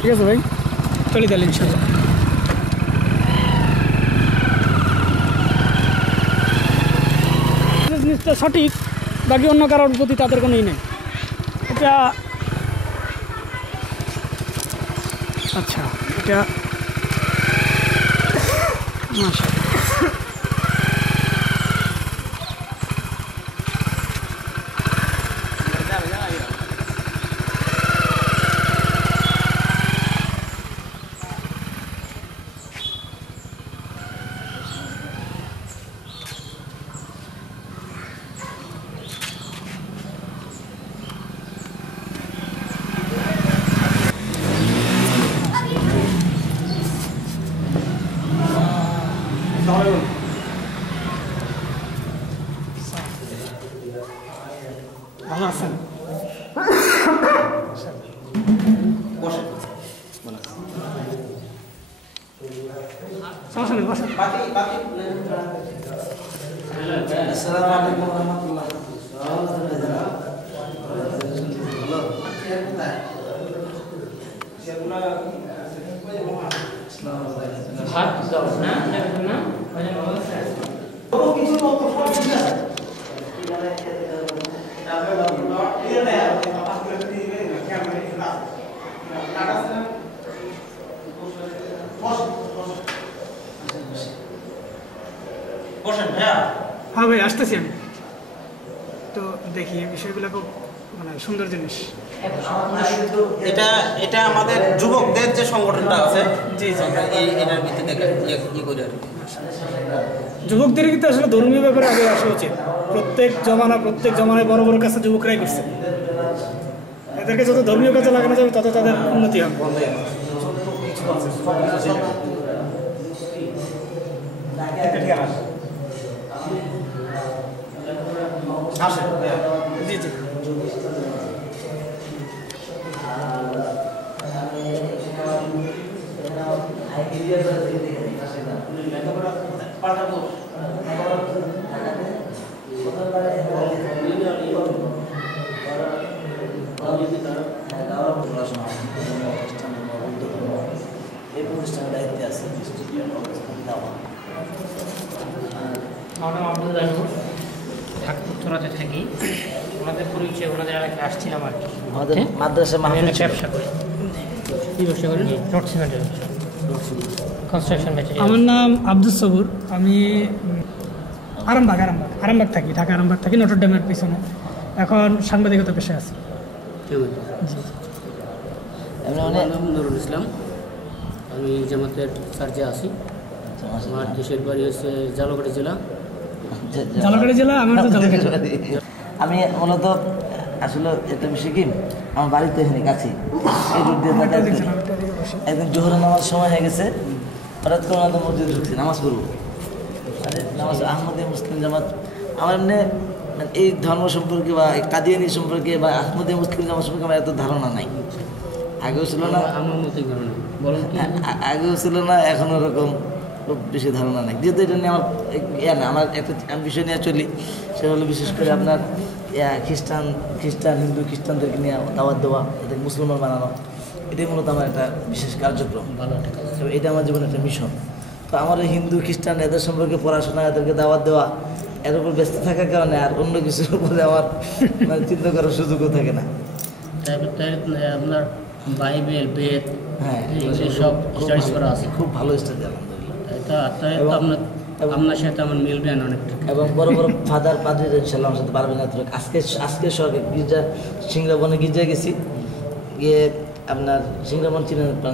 ঠিক আছে ভাই, চলি তাহলে ইনশাল্লাহ। জিনিসটা সঠিক, বাকি অন্য কারোর প্রতি তাদের কোনো ই নেই। এটা আচ্ছা, এটা মাশাআল্লাহ। ভালো আছেন? হ্যাঁ ভাই, আসতেছি আমি। তো দেখি এই বিষয়গুলো খুব মানে সুন্দর জিনিস। এটা আমাদের যুবকদের যে সংগঠনটা আছে, জি এটার ভিত্তিতে কি করি আর যুবকদের কিন্তু আসলে ধর্মীয় ব্যাপারে আগে আসা উচিত। প্রত্যেক জমানায় বড় বড় কাছে যুবকরাই করছে। এদেরকে যত ধর্মীয় কাজে লাগানো যাবে তত তাদের উন্নতি হবে। জি জি, এই প্রতিষ্ঠানের দায়িত্বে আছে। ঢাকা থাকি, ওনাদের পরিচয় ওনাদের এলাকায় আসছিলাম আর কি। আমাদের মাদ্রাসা ব্যবসা করি। কি ব্যবসা করেন? রড সিমেন্টের কনস্ট্রাকশন ব্যাচে। আমার নাম আব্দুস সবুর। আমি আরামবাগ থাকি, ঢাকা আরামবাগ থাকি, নটর ডেমের পিছনে। এখন সাংবাদিকতা পেশায় আছি। আমার নাম নুরুল ইসলাম, আমি জামাতের চার্জে আছি। আমার দেশের বাড়ি হচ্ছে জালকাঠি জেলা। আমার তো আমি মূলত আসলে একটা বিষয় কি, আমার বাড়িতে এখানে কাছে এই রুট দিয়ে একদিন জোহরের নামাজ সময় হয়ে গেছে, হঠাৎ করে আমাদের মসজিদে ঢুকছি নামাজ পড়বো। আরে নামাজ আহমদী মুসলিম জামাত, আমার এমনি এই ধর্ম সম্পর্কে বা কাদিয়ানি সম্পর্কে বা আহমদী মুসলিম জামাত সম্পর্কে আমার এত ধারণা নাই। আগেও ছিল না, আগেও ছিল না, এখন ওরকম খুব বেশি ধারণা নাই। যেহেতু এটা নিয়ে আমার একটা বিষয় নিয়ে চলি, সেটা হলো বিশেষ করে আপনার খ্রিস্টান হিন্দু খ্রিস্টানদেরকে নিয়ে দাওয়াত দেওয়া, এদের মুসলমান বানানো, এটাই মূলত আমার একটা বিশেষ কার্যক্রম। এটা আমার জীবনের একটা মিশন। তো আমার হিন্দু খ্রিস্টান এদের সম্পর্কে পড়াশোনা, এদেরকে দাওয়াত দেওয়া, এর উপর ব্যস্ত থাকার কারণে আর অন্য কিছুর উপরে আমার মানে চিন্তা করার সুযোগও থাকে না। আপনার বাইবেল, বেদ, হ্যাঁ, সব স্টাডিজ করা আছে। খুব ভালো স্টাডি আলহামদুলিল্লাহ। আপনার সাথে আমার মিলবেন অনেক। এবং বড় বড় ফাদার পাদ্রীরা ইনশাআল্লাহ আমার সাথে পারবেন না। আজকে সরকার গির্জা সিংড়াবনে গির্জায় গেছি, গিয়ে আপনার সিংড়াবন চিনে তো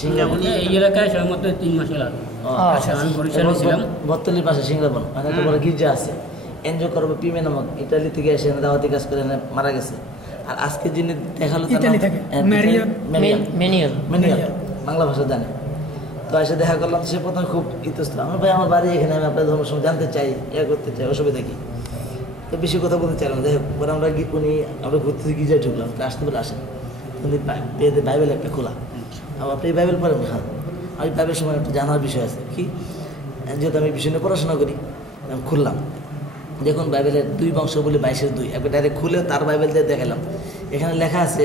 সিংড়াবন এই এলাকায় সম্ভবত 3 মাস লাগে। আমি পরিচালক ছিলাম বত্তলির পাশে সিংড়াবন, মানে একটা বড় গির্জা আছে। এনজয় করবো পিমে নামক, ইটালি থেকে এসে দাওয়াতি কাজ করে মারা গেছে। আর আজকে যিনি দেখালো বাংলা ভাষা জানে। তো এসে দেখা করলাম, সে প্রথমে খুব ইতস্ত, আমার ভাই আমার বাড়ি এখানে, আমি আপনার ধর্ম সম্বন্ধে জানতে চাই, করতে চাই, অসুবিধা কি? তো বেশি কথা বলতে চাইলাম। যাই হোক, পরে আমরা ঘুরতে গিয়ে ঢুকলাম, আসতে বলে আসেন, উনি বাইবেল একটা খোলা, আপনি বাইবেল পড়েন? হ্যাঁ। আমি বাইবেল সময় একটু জানার বিষয় আছে কি, যেহেতু আমি বিষয় নিয়ে পড়াশোনা করি, আমি খুললাম, দেখুন বাইবেলের 2 বংশ বলে 22-2 একবার ডাইরেক্ট খুলে তার বাইবেল দিয়ে দেখালাম। এখানে লেখা আছে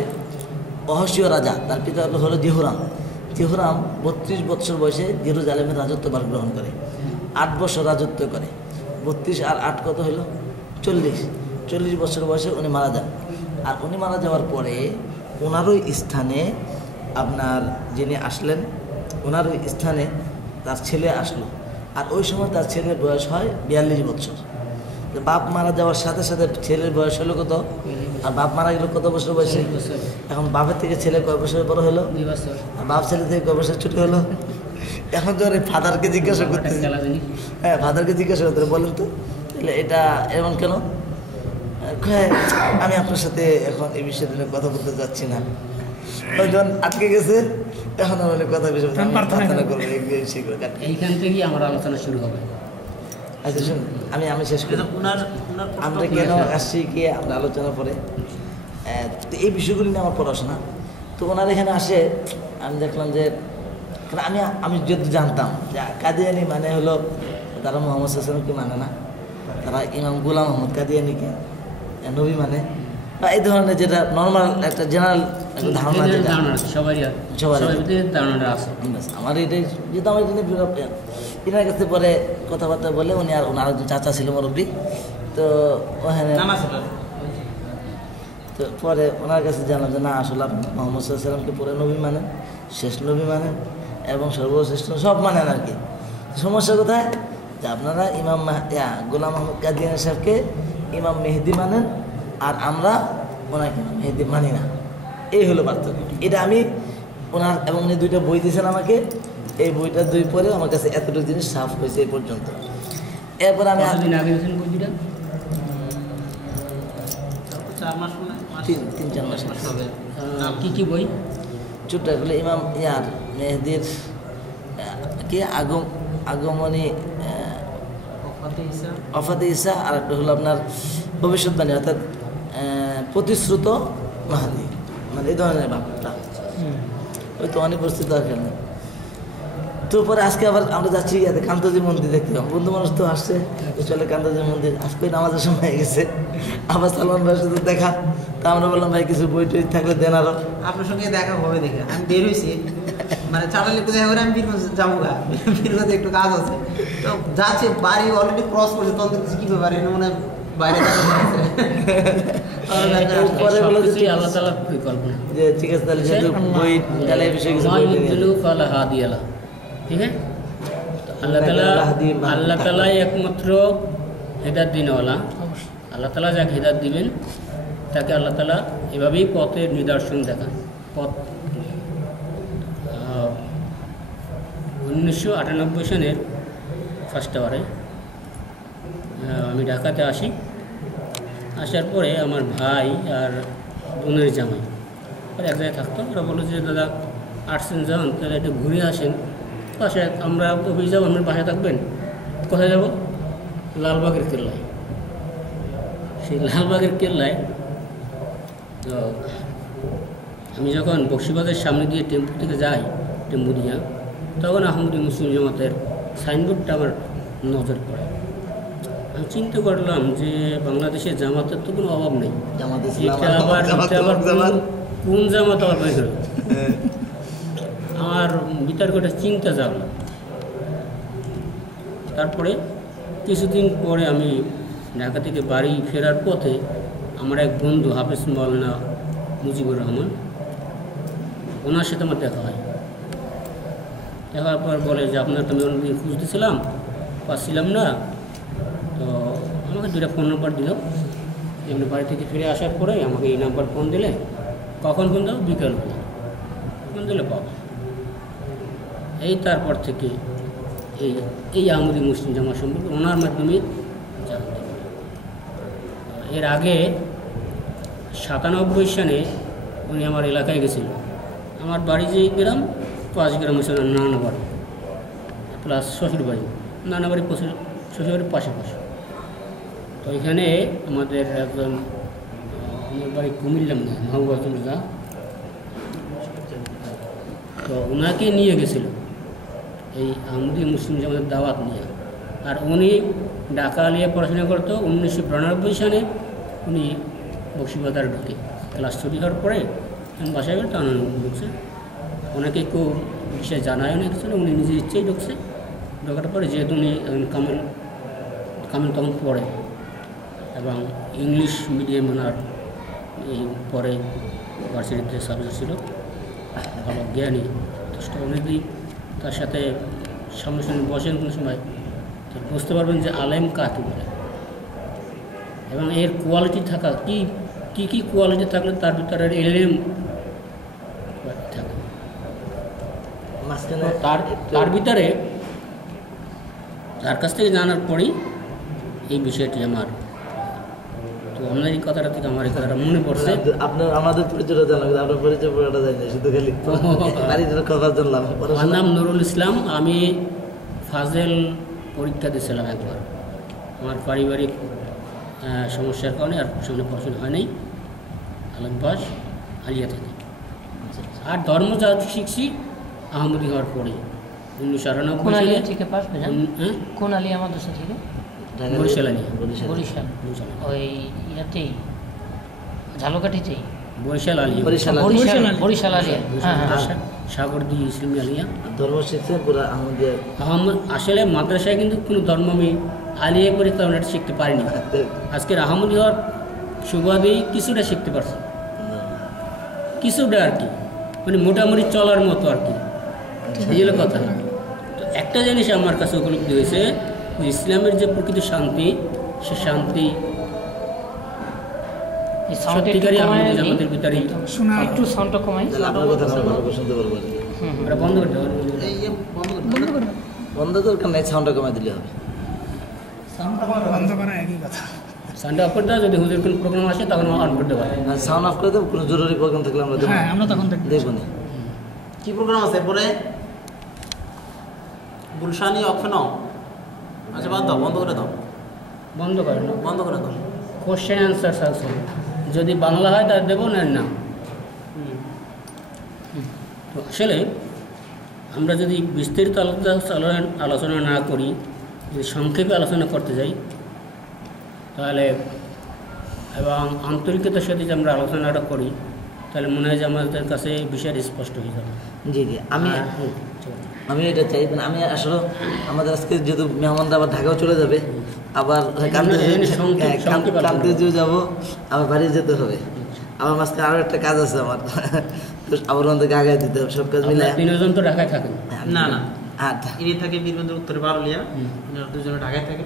অহসীয় রাজা, তার পিতা হলো জেহোরাম। জেহোরাম 32 বছর বয়সে জেরুজালেমের রাজত্ব ভার গ্রহণ করে, 8 বছর রাজত্ব করে। 32 আর 8 কত হলো? 40 বছর বয়সে উনি মারা যান। আর উনি মারা যাওয়ার পরে ওনারই স্থানে আপনার যিনি আসলেন, ওনারই স্থানে তার ছেলে আসলো। আর ওই সময় তার ছেলের বয়স হয় 42 বছর। বাপ মারা যাওয়ার সাথে সাথে ছেলের বয়স হলো কত? আর বাপ মারা গেল কত বছর বয়সে? এখন বাপের থেকে ছেলে কয় বছর বড় হলো? আর বাপ ছেলে থেকে কয় বছর ছোট হলো? এখন তো ফাদারকে জিজ্ঞাসা করতে, হ্যাঁ ফাদারকে জিজ্ঞাসা করতে, বলেন তো তাহলে এটা এমন কেন? আমি আপনার সাথে এখন এই বিষয়ে কথা বলতে যাচ্ছি না, যখন আটকে গেছে এখন আমার কথা বিষয় প্রার্থনা করবো। এইখান থেকেই আমার আলোচনা শুরু হবে। আচ্ছা শুনুন, আমি শেষ করি। আমরা কেন আসছি কি আমরা আলোচনা পরে, তো এই বিষয়গুলি নিয়ে আমার পড়াশোনা। তো ওনার এখানে আসে, আমি দেখলাম যে আমি যদি জানতাম যে কাদিয়ানি মানে হলো তারা মোহাম্মদ সাল্লাল্লাহু আলাইহি মানে না, তারা ইমাম গোলাম মোহাম্মদ কাদিয়ানিকে নবী মানে, বা এই ধরনের যেটা নর্মাল একটা জেনারেল ধারণা আমার এটাই, যেহেতু আমার এনার কাছে পরে কথাবার্তা বলে উনি, আর ওনার একজন চাচা ছিল মুরব্বী, তো ওখানে তো পরে ওনার কাছে জানলাম যে না আসলে আপনি মোহাম্মদ সাল্লাল্লাহু আলাইহি ওয়াসাল্লামকে পুরো নবী মানেন, শেষ নবী মানেন এবং সর্বশ্রেষ্ঠ সব মানেন আর কি। সমস্যা কোথায়? যে আপনারা ইমাম গোলাম মোহাম্মদ কাদিয়ানী সাহেবকে ইমাম মেহেদি মানেন, আর আমরা ওনাকে মেহেদি মানি না। এই হলো পার্থক্য। এটা আমি ওনার, এবং উনি 2টা বই দিয়েছেন আমাকে, এই বইটা 2 পরে আমার কাছে এতটুকু জিনিস সাফ হয়েছে এই পর্যন্ত। এরপর আমি 3-4 মাস হবে। কি বই? ছোট্ট এগুলো ইমাম মেহেদির কি আগমনী, অফাতে ঈসা, আর একটা হলো আপনার ভবিষ্যৎবাণী, অর্থাৎ প্রতিশ্রুত মাহাদি, মানে এই ধরনের ভাবটা। ওই তো অনেক পরিস্থিতি দরকার নেই। তো পরে আজকে আবার আমরা যাচ্ছি কান্তজি মন্দির দেখতে, বন্ধু মানুষ তো আসছে, চলে কান্তজি মন্দির। আজকে নামাজের সময় হয়ে গেছে, আবার সালমান ভাইয়ের সাথে দেখা। তা আমরা বললাম ভাই কিছু বই টই থাকলে দেন আরো। আপনার সঙ্গে দেখা হবে দেখে আমি বের হয়েছি, মানে চাটালে দেখা করে আমি বীরগঞ্জ যাবো গা, বীরগঞ্জে একটু কাজ আছে, তো যাচ্ছে বাড়ি অলরেডি ক্রস করছে, তখন কিছু কি ব্যাপার এনে মনে বাইরে আল্লাহ তাআলার পরিকল্পনা যে ঠিক আছে, তাহলে যেহেতু বই তাহলে এই বিষয়ে কিছু বই নিয়ে, ঠিক আছে। আল্লাহ তাআলাই একমাত্র হেদায়েত দিনওয়ালা। আল্লাহ তাআলা যাকে হেদায়েত দিবেন তাকে আল্লাহ তাআলা এভাবেই পথের নিদর্শন দেখান। পথ 1998 সালের ফার্স্ট আওয়ারে আমি ঢাকাতে আসি। আসার পরে আমার ভাই আর বোনের জামাই আর এক জায়গায় থাকতো। ওরা বললো যে দাদা আসছেন যান, তাহলে একটু ঘুরে আসেন বাসায়। আমরা অফিস যাবো, আপনার বাসায় থাকবেন। কোথায় যাব? লালবাগের কেল্লায়। সেই লালবাগের কেল্লায় তো আমি যখন বক্সিবাজারের সামনে দিয়ে টেম্পু থেকে যাই, টেম্পু দিয়া, তখন আহমদী মুসলিম জামাতের সাইনবোর্ডটা আমার নজর পড়ে। আমি চিন্তা করলাম যে বাংলাদেশের জামাতের তো কোনো অভাব নেই, এটা আবার কোন জামাত আবার বের হলো। আমার ভিতর একটা চিন্তা জাগলো। তারপরে কিছুদিন পরে আমি ঢাকা থেকে বাড়ি ফেরার পথে আমার এক বন্ধু হাফেজ মাওলানা মুজিবুর রহমান, ওনার সাথে আমার দেখা হয়। দেখার পর বলে যে আপনার তো আমি অনেকদিন খুঁজতেছিলাম, পাচ্ছিলাম না, তো আমাকে 2টা ফোন নাম্বার দিল। এমনি বাড়ি থেকে ফিরে আসার পরে আমাকে এই নাম্বার ফোন দিলে, কখন ফোন দাও? বিকালবেলা ফোন দিলে পাবো। এই তারপর থেকে এই আহমদী মুসলিম জামাত সম্পর্কে ওনার মাধ্যমে জানতে পারি। এর আগে 97 সালে উনি আমার এলাকায় গেছিল। আমার বাড়ি যে গ্রাম পাঁচগ্রাম হচ্ছে নানা বাড়ি প্লাস শ্বশুরবাড়ি, নানা বাড়ি শ্বশুরবাড়ির পাশাপাশি। তো এখানে আমাদের একজন আমার বাড়ি কুমিল্লা না মাহবুবা, তো ওনাকে নিয়ে গেছিল এই আহমদি মুসলিম জামাতের দাওয়াত নিয়ে। আর উনি ঢাকা নিয়ে পড়াশোনা করতো। 1992 সালে উনি বক্সিবাজার ঢুকে ক্লাস ছুটি হওয়ার পরে বাসায় গেলে টানা ঢুকছে। ওনাকে কেউ বিষয়ে জানায় না কিছু, উনি নিজের ইচ্ছেই ঢুকছে। ঢোকার পরে যেহেতু উনি কামেল তখন পড়ে এবং ইংলিশ মিডিয়াম ওনার এই পরে ভার্সিটিতে সাবজেক্ট ছিল, ভালো জ্ঞানী যথেষ্ট। উনি যদি তার সাথে সামনাসামনি বসেন কোনো সময় বুঝতে পারবেন যে আলেম কাকে বলে এবং এর কোয়ালিটি থাকা কি কোয়ালিটি থাকলে তার ভিতরে এলেম থাকে। মাঝখানে তার ভিতরে তার কাছ থেকে জানার পরেই এই বিষয়টি আমার, তো আপনার এই কথাটা থেকে আমার এই কথাটা মনে পড়ছে। আপনার আমাদের পরিচয়টা জানলাম, আপনার পরিচয় পুরোটা জানি না, শুধু খালি বাড়িটার খবর জানলাম। আমার নাম নুরুল ইসলাম। আমি ফাজেল পরীক্ষা দিয়েছিলাম একবার, আমার পারিবারিক সমস্যার কারণে আর সামনে পড়াশোনা হয় নাই। আলম পাস আলিয়া থেকে। আর ধর্ম যা শিখছি আহমদি হওয়ার পরে 1998 সালে থেকে পাস কোন আলিয়া মাদ্রাসা থেকে? বরিশাল আলিয়া, বরিশাল ওই ইয়াতেই ঝালকাঠিতেই বরিশাল আলিয়া, বরিশাল আলিয়া, সাগরদী ইসলামী আলিয়া। ধর্ম শিখছে পুরো আহমদিয়া। আসলে মাদ্রাসায় কিন্তু কোনো ধর্ম আমি আলিয়া করে তেমন একটা শিখতে পারিনি। আজকের আহমদি হওয়ার সুবাদেই কিছুটা শিখতে পারছি, কিছুটা আর কি, মানে মোটামুটি চলার মতো আর কি, এই হলো কথা। তো একটা জিনিস আমার কাছে উপলব্ধি হয়েছে যে ইসলামের যে প্রকৃত শান্তি, সে শান্তি সত্যিকারই আমাদের জামাতের ভিতরেই। একটু সাউন্ডটা কমাই, আপনার কথা আমরা ভালো করে শুনতে পারবো। ওটা বন্ধ করতে হবে, বন্ধ দরকার নাই, সাউন্ডটা কমাই দিলে হবে। বন্ধ করা একই কথা। সাউন্ড অফ করতে হবে, যদি হুজুর কোনো প্রোগ্রাম আসে তখন অন করতে পারে। আর সাউন্ড অফ করে দেবো, কোনো জরুরি প্রোগ্রাম থাকলে আমরা দেবো। হ্যাঁ, আমরা তখন দেখবো না কি প্রোগ্রাম আছে এরপরে? গুলশানি অপশন অফ। আচ্ছা বাদ দাও, বন্ধ করে দাও, বন্ধ করে না, বন্ধ করে দাও। কোশ্চেন অ্যান্সার আছে, যদি বাংলা হয় তার দেবো না। তো আসলে আমরা যদি বিস্তারিত আলোচনা না করি, যদি সংক্ষেপে আলোচনা করতে যাই তাহলে এবং আন্তরিকতার সাথে যে আমরা আলোচনাটা করি তাহলে মনে হয় যে আমাদের কাছে বিষয়টা স্পষ্ট হয়ে যাবে। জি জি, আমি এটা চাই। আমি আসলে আমাদের আজকে যেহেতু মেহমানরা আবার ঢাকাও চলে যাবে, আবার কান্তিজিও যাবো, আবার বাড়ি যেতে হবে। আমার মাঝখানে আরও একটা কাজ আছে আমার, তো আবার ওনাদেরকে আগায় দিতে হবে, সব কাজ মিলে। 3জন তো ঢাকায় থাকেন? না না, আচ্ছা, ইনি থাকে বীরবন্ধুর উত্তরে বারুলিয়া, দুজনে ঢাকায় থাকে।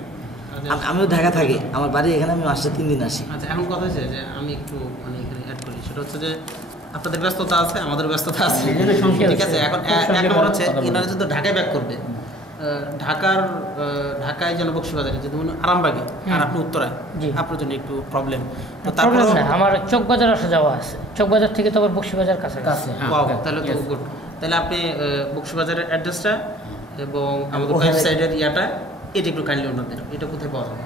আমিও ঢাকা থাকি, আমার বাড়ি এখানে, আমি মাসে 3 দিন আসি। আচ্ছা, এখন কথা হচ্ছে যে আমি একটু মানে এখানে অ্যাড করি, সেটা হচ্ছে যে আপনাদের ব্যস্ততা আছে, আমাদের ব্যস্ততা আছে, ঠিক আছে। এখন এক নম্বর হচ্ছে এনারা যদি ঢাকায় ব্যাক করবে, ঢাকায় যেন বক্সিবাজারে যদি আরামবাগে আর আপনি উত্তরায়, আপনার জন্য একটু প্রবলেম। তো তারপরে আমার চকবাজার আসা যাওয়া আছে, চকবাজার থেকে তো আবার বক্সিবাজার কাছে। তাহলে তো গুড। তাহলে আপনি বক্সিবাজারের অ্যাড্রেসটা এবং আমাদের ওয়েবসাইটের ইয়াটা, এটা একটু কাইন্ডলি ওনাদের, এটা কোথায় পাওয়া যাবে?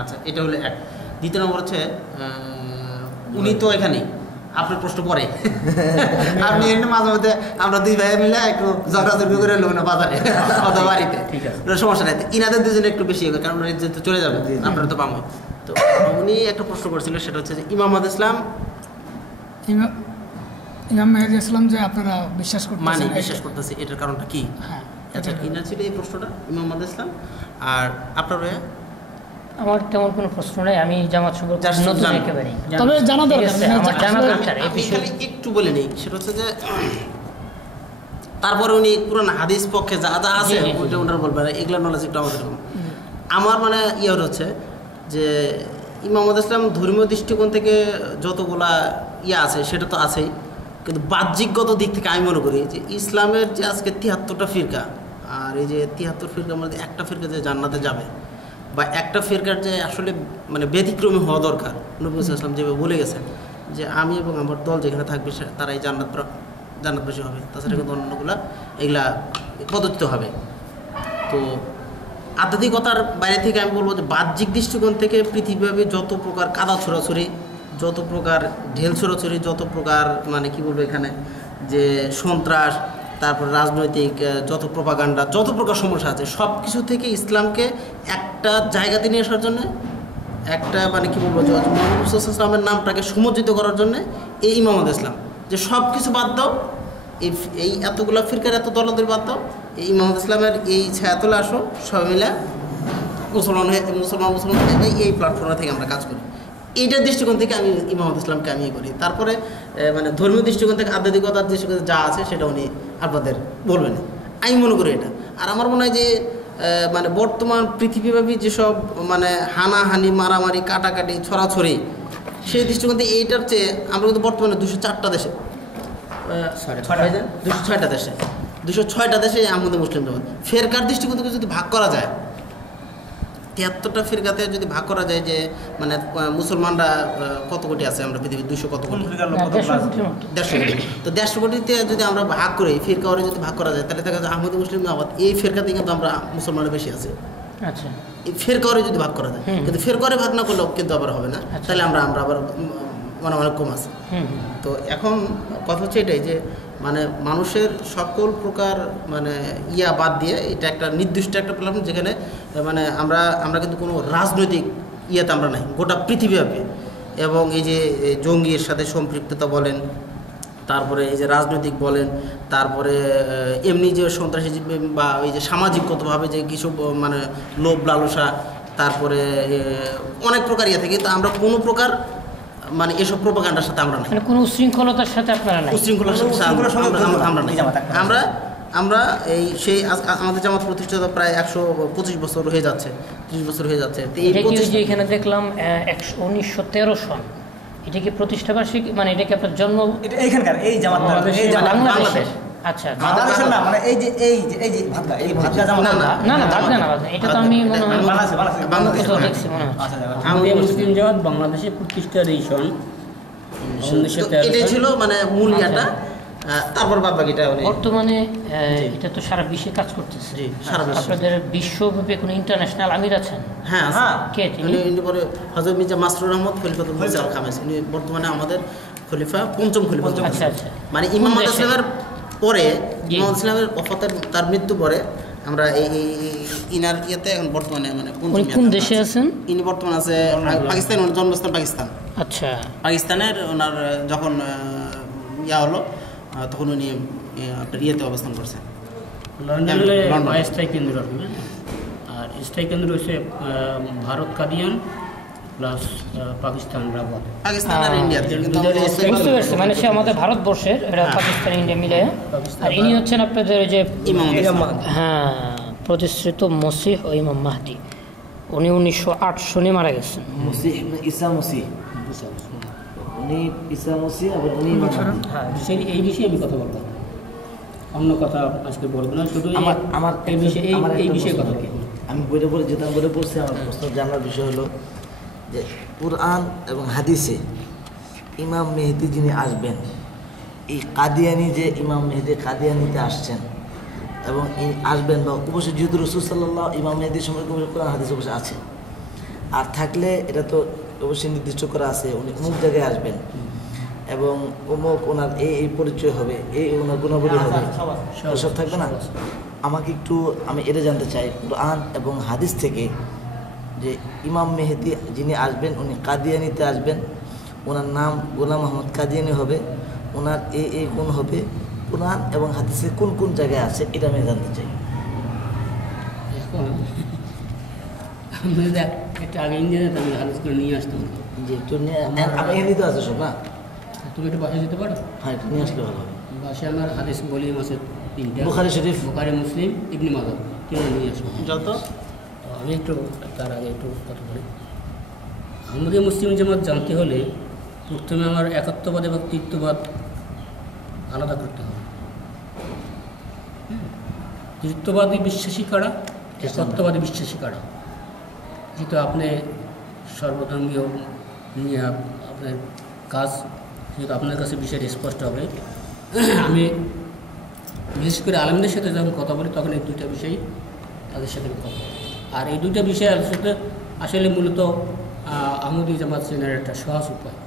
আচ্ছা, এটা হলো এক। দ্বিতীয় নম্বর হচ্ছে উনি তো এখানেই, আপনার প্রশ্ন পরে আপনি এখানে মাঝে মধ্যে আমরা 2 ভাই মিলে একটু ঝগড়াঝগড়ি করে লোক না বাজারে অথবা বাড়িতে, সমস্যা নাই। ইনাদের দুজনে একটু বেশি হবে, কারণ যেহেতু চলে যাবে, আপনারা তো পাবো। তো উনি একটা প্রশ্ন করছিলেন, সেটা হচ্ছে যে ইমাম ইসলাম ইমাম মেহেদী ইসলাম যে আপনারা বিশ্বাস করতেছি, এটার কারণটা কি? আচ্ছা, কিনা ছিল এই প্রশ্নটা ইমাম ইসলাম। আর আপনার আমার তেমন কোনো প্রশ্ন নেই, আমি জামাত সম্পর্কে নতুন একেবারে, তবে জানা দরকার, আমার জানা দরকার। আমি খালি একটু বলে নেই, সেটা হচ্ছে যে তারপরে উনি পুরান হাদিস পক্ষে যা যা আছে ওইটা ওনারা বলবেন, এগুলো নলেজ একটু আমাদের। আমার মানে হচ্ছে যে ইমাম ইসলাম ধর্মীয় দৃষ্টিকোণ থেকে যতগুলা আছে সেটা তো আছেই, কিন্তু বাহ্যিকগত দিক থেকে আমি মনে করি যে ইসলামের যে আজকে 73টা ফিরকা, আর এই যে 73 ফিরকার মধ্যে একটা ফিরকা যে জান্নাতে যাবে, বা একটা ফিরকার যে আসলে মানে ব্যতিক্রমী হওয়া দরকার, নবী সাল্লাল্লাহু আলাইহি ওয়াসাল্লাম যেভাবে বলে গেছেন যে আমি এবং আমার দল যেখানে থাকবে তারা এই জান্নাত জান্নাতবাসী হবে, তাছাড়া কিন্তু অন্যগুলা এগুলা পদচিত হবে। তো আধ্যাত্মিকতার বাইরে থেকে আমি বলবো যে বাহ্যিক দৃষ্টিকোণ থেকে পৃথিবীব্যাপী যত প্রকার কাদা ছোড়াছুড়ি, যত প্রকার ঢেল ছোড়াছুড়ি, যত প্রকার মানে কি বলবো এখানে যে সন্ত্রাস, তারপর রাজনৈতিক যত প্রপাগান্ডা, যত প্রকার সমস্যা আছে, সব কিছু থেকে ইসলামকে একটা জায়গাতে নিয়ে আসার জন্য, একটা মানে কি বলবো মুহাম্মদ ইসলামের নামটাকে সমুজ্জিত করার জন্য এই ইমামত ইসলাম, যে সব কিছু বাদ দাও, এই এতগুলো ফিরকার এত দলদের বাদ দাও, এই ইমামত ইসলামের এই ছায়াতলে আসো, সবাই মিলে মুসলমান এই প্ল্যাটফর্মে থেকে আমরা কাজ করি। এইটার দৃষ্টিকোণ থেকে আমি ইমামত ইসলামকে আমি করি। তারপরে মানে ধর্মীয় দৃষ্টিকোণ থেকে আধ্যাত্মিকতার দৃষ্টিকোণ যা আছে সেটা উনি আপনাদের বলবেন, আমি মনে করি এটা। আর আমার মনে হয় যে মানে বর্তমান পৃথিবীব্যাপী যেসব মানে হানাহানি, মারামারি, কাটাকাটি, ছড়াছড়ি, সেই দৃষ্টিকোণ থেকে এইটার চেয়ে আমরা কিন্তু বর্তমানে 204টা দেশে 206টা দেশে 206টা দেশে আমাদের মুসলিম জগৎ ফেরকার দৃষ্টিকোণ থেকে যদি ভাগ করা যায়, 73টা ফিরকাতে যদি ভাগ করা যায়, যে মানে মুসলমানরা কত কোটি আছে আমরা পৃথিবীর 200 কত কোটি, 150 কোটি। তো 150 কোটিতে যদি আমরা ভাগ করি, ফিরকাওয়ারে যদি ভাগ করা যায়, তাহলে দেখা যায় আহমদী মুসলিম জামাত এই ফিরকাতে কিন্তু আমরা মুসলমানের বেশি আছে। আচ্ছা, এই ফিরকাওয়ারে যদি ভাগ করা যায়, কিন্তু ফিরকাওয়ারে ভাগ না করলেও কিন্তু আবার হবে না, তাহলে আমরা আবার মানে অনেক কম আছে। তো এখন কথা হচ্ছে এটাই যে মানে মানুষের সকল প্রকার মানে বাদ দিয়ে এটা একটা নির্দিষ্ট একটা প্ল্যাটফর্ম, যেখানে মানে আমরা কিন্তু কোনো রাজনৈতিক ইয়েতে আমরা নাই, গোটা পৃথিবীব্যাপী। এবং এই যে জঙ্গির সাথে সম্পৃক্ততা বলেন, তারপরে এই যে রাজনৈতিক বলেন, তারপরে এমনি যে সন্ত্রাসী বা ওই যে সামাজিকগতভাবে যে কিছু মানে লোভ লালসা, তারপরে অনেক প্রকার ইয়ে থেকে, তো আমরা কোনো প্রকার মানে এসব প্রোপাগান্ডার সাথে আমরা নাই, মানে কোনো উশৃঙ্খলতার সাথে আপনারা নাই, উশৃঙ্খলার সাথে আমরা নাই। আমরা এই সেই আমাদের জামাত প্রতিষ্ঠিত প্রায় 125 বছর হয়ে যাচ্ছে, 30 বছর হয়ে যাচ্ছে। তো এই যে এখানে দেখলাম 1913 সন, এটা কি প্রতিষ্ঠাবার্ষিকী, মানে এটা কি আপনার জন্ম এইখানকার এই জামাত বাংলাদেশের? আচ্ছা, বাংলাদেশের না, মানে এই যে ভাদগা জামাত না ভাবনা না, এটা তো আমি মনে হয় বাংলাদেশে কোথাও দেখছি মনে হয়। আহমদিয়া মুসলিম জামাত বাংলাদেশে প্রতিষ্ঠার এই সন 1913 এটাই ছিল মানে মূল ইয়াটা। তারপর বাদ বাকিটা বর্তমানে এটা তো সারা বিশ্বে কাজ করতেছে। সারা বিশ্বে আপনাদের বিশ্বব্যাপী কোনো ইন্টারন্যাশনাল আমির আছেন? হ্যাঁ, কে তিনি? ইনি পরে হযরত মির্জা মাসরুর আহমদ খলিফাতুল মুসলিম আল খামেস, ইনি বর্তমানে আমাদের খলিফা, পঞ্চম খলিফা। আচ্ছা আচ্ছা, মানে ইমাম ইসলামের পরে, ইমাম ইসলামের ওফাতের তার মৃত্যু পরে আমরা এই ইনার ইয়েতে এখন বর্তমানে মানে কোন দেশে আছেন? ইনি বর্তমানে আছে পাকিস্তান, ওনার জন্মস্থান পাকিস্তান। আচ্ছা, পাকিস্তানের ওনার যখন হলো তখন উনি আপনার ইয়েতে অবস্থান করছেন, লন্ডনে অস্থায়ী কেন্দ্র। আর স্থায়ী কেন্দ্র হচ্ছে ভারত কাদিয়ান প্লাস পাকিস্তান রাবাত, পাকিস্তান আর ইন্ডিয়াতে। কিন্তু বুঝতে পারছি, মানে সে আমাদের ভারতবর্ষের, এরা পাকিস্তান ইন্ডিয়া মিলে। আর ইনি হচ্ছেন আপনাদের যে হ্যাঁ প্রতিষ্ঠিত মসিহ ও ইমাম মাহদি। উনি 1908 সনে মারা গেছেন। ঈসা মসিহ, উনি ঈসা মসিহ এবং উনি সেই এই বিষয়ে আমি কথা বলবো, অন্য কথা আজকে বলবো না, শুধু আমার এই বিষয়ে কথা বলবো। আমি বইটা পড়ে যেতাম, বইটা পড়ছি। আমার প্রশ্ন জানার বিষয় হলো যে কুরআন এবং হাদিসে ইমাম মেহেদি যিনি আসবেন, এই কাদিয়ানি যে ইমাম মেহেদি কাদিয়ানিতে আসছেন এবং এই আসবেন, বা অবশ্যই যেহেতু রাসূল সাল্লাল্লাহু ইমাম মেহেদির সম্পর্কে কোরআন হাদিস অবশ্যই আছে, আর থাকলে এটা তো অবশ্যই নির্দিষ্ট করা আছে উনি অমুক জায়গায় আসবেন এবং অমুক ওনার এই পরিচয় হবে, এই ওনার গুণাবলী হবে, সব থাকবে না। আমাকে একটু আমি এটা জানতে চাই কুরআন এবং হাদিস থেকে যে ইমাম মেহেদি যিনি আসবেন উনি কাদিয়ানিতে আসবেন, ওনার নাম গোলাম আহমদ কাদিয়ানি হবে, ওনার এই গুণ হবে, কুরআন এবং হাদিসে কোন কোন জায়গায় আছে এটা আমি জানতে চাই। একটা আগে ইন্ডিয়াতে আমি হাদিস করে নিয়ে আসতাম, যে একটু আমি হিন্দিতে আছে সব না, তুমি একটু বাসায় যেতে পারো? হ্যাঁ, একটু নিয়ে আসলে ভালো হবে। বাসায় আমার হাদিস ভলিউম আছে 3টা, বুখারী শরীফ, বুখারী, মুসলিম, ইবনে মাজাহ, কিনে নিয়ে আসবো। যত আমি একটু তার আগে একটু কথা বলি। আহমদিয়া মুসলিম জামাত জানতে হলে প্রথমে আমার একাত্মবাদ এবং তৃতীয়বাদ আলাদা করতে হবে। তৃতীয়বাদী বিশ্বাসী কারা, একাত্মবাদী বিশ্বাসী কারা। যেহেতু আপনি সর্বধর্মীয় নিয়ে আপনার কাজ, যেহেতু আপনার কাছে বিষয়টা স্পষ্ট হবে, আমি বিশেষ করে আলেমদের সাথে যখন কথা বলি তখন এই দুইটা বিষয় তাদের সাথে আমি কথা বলি। আর এই দুইটা বিষয় সাথে আসলে মূলত আহমদি জামাত চেনার একটা সহজ উপায়।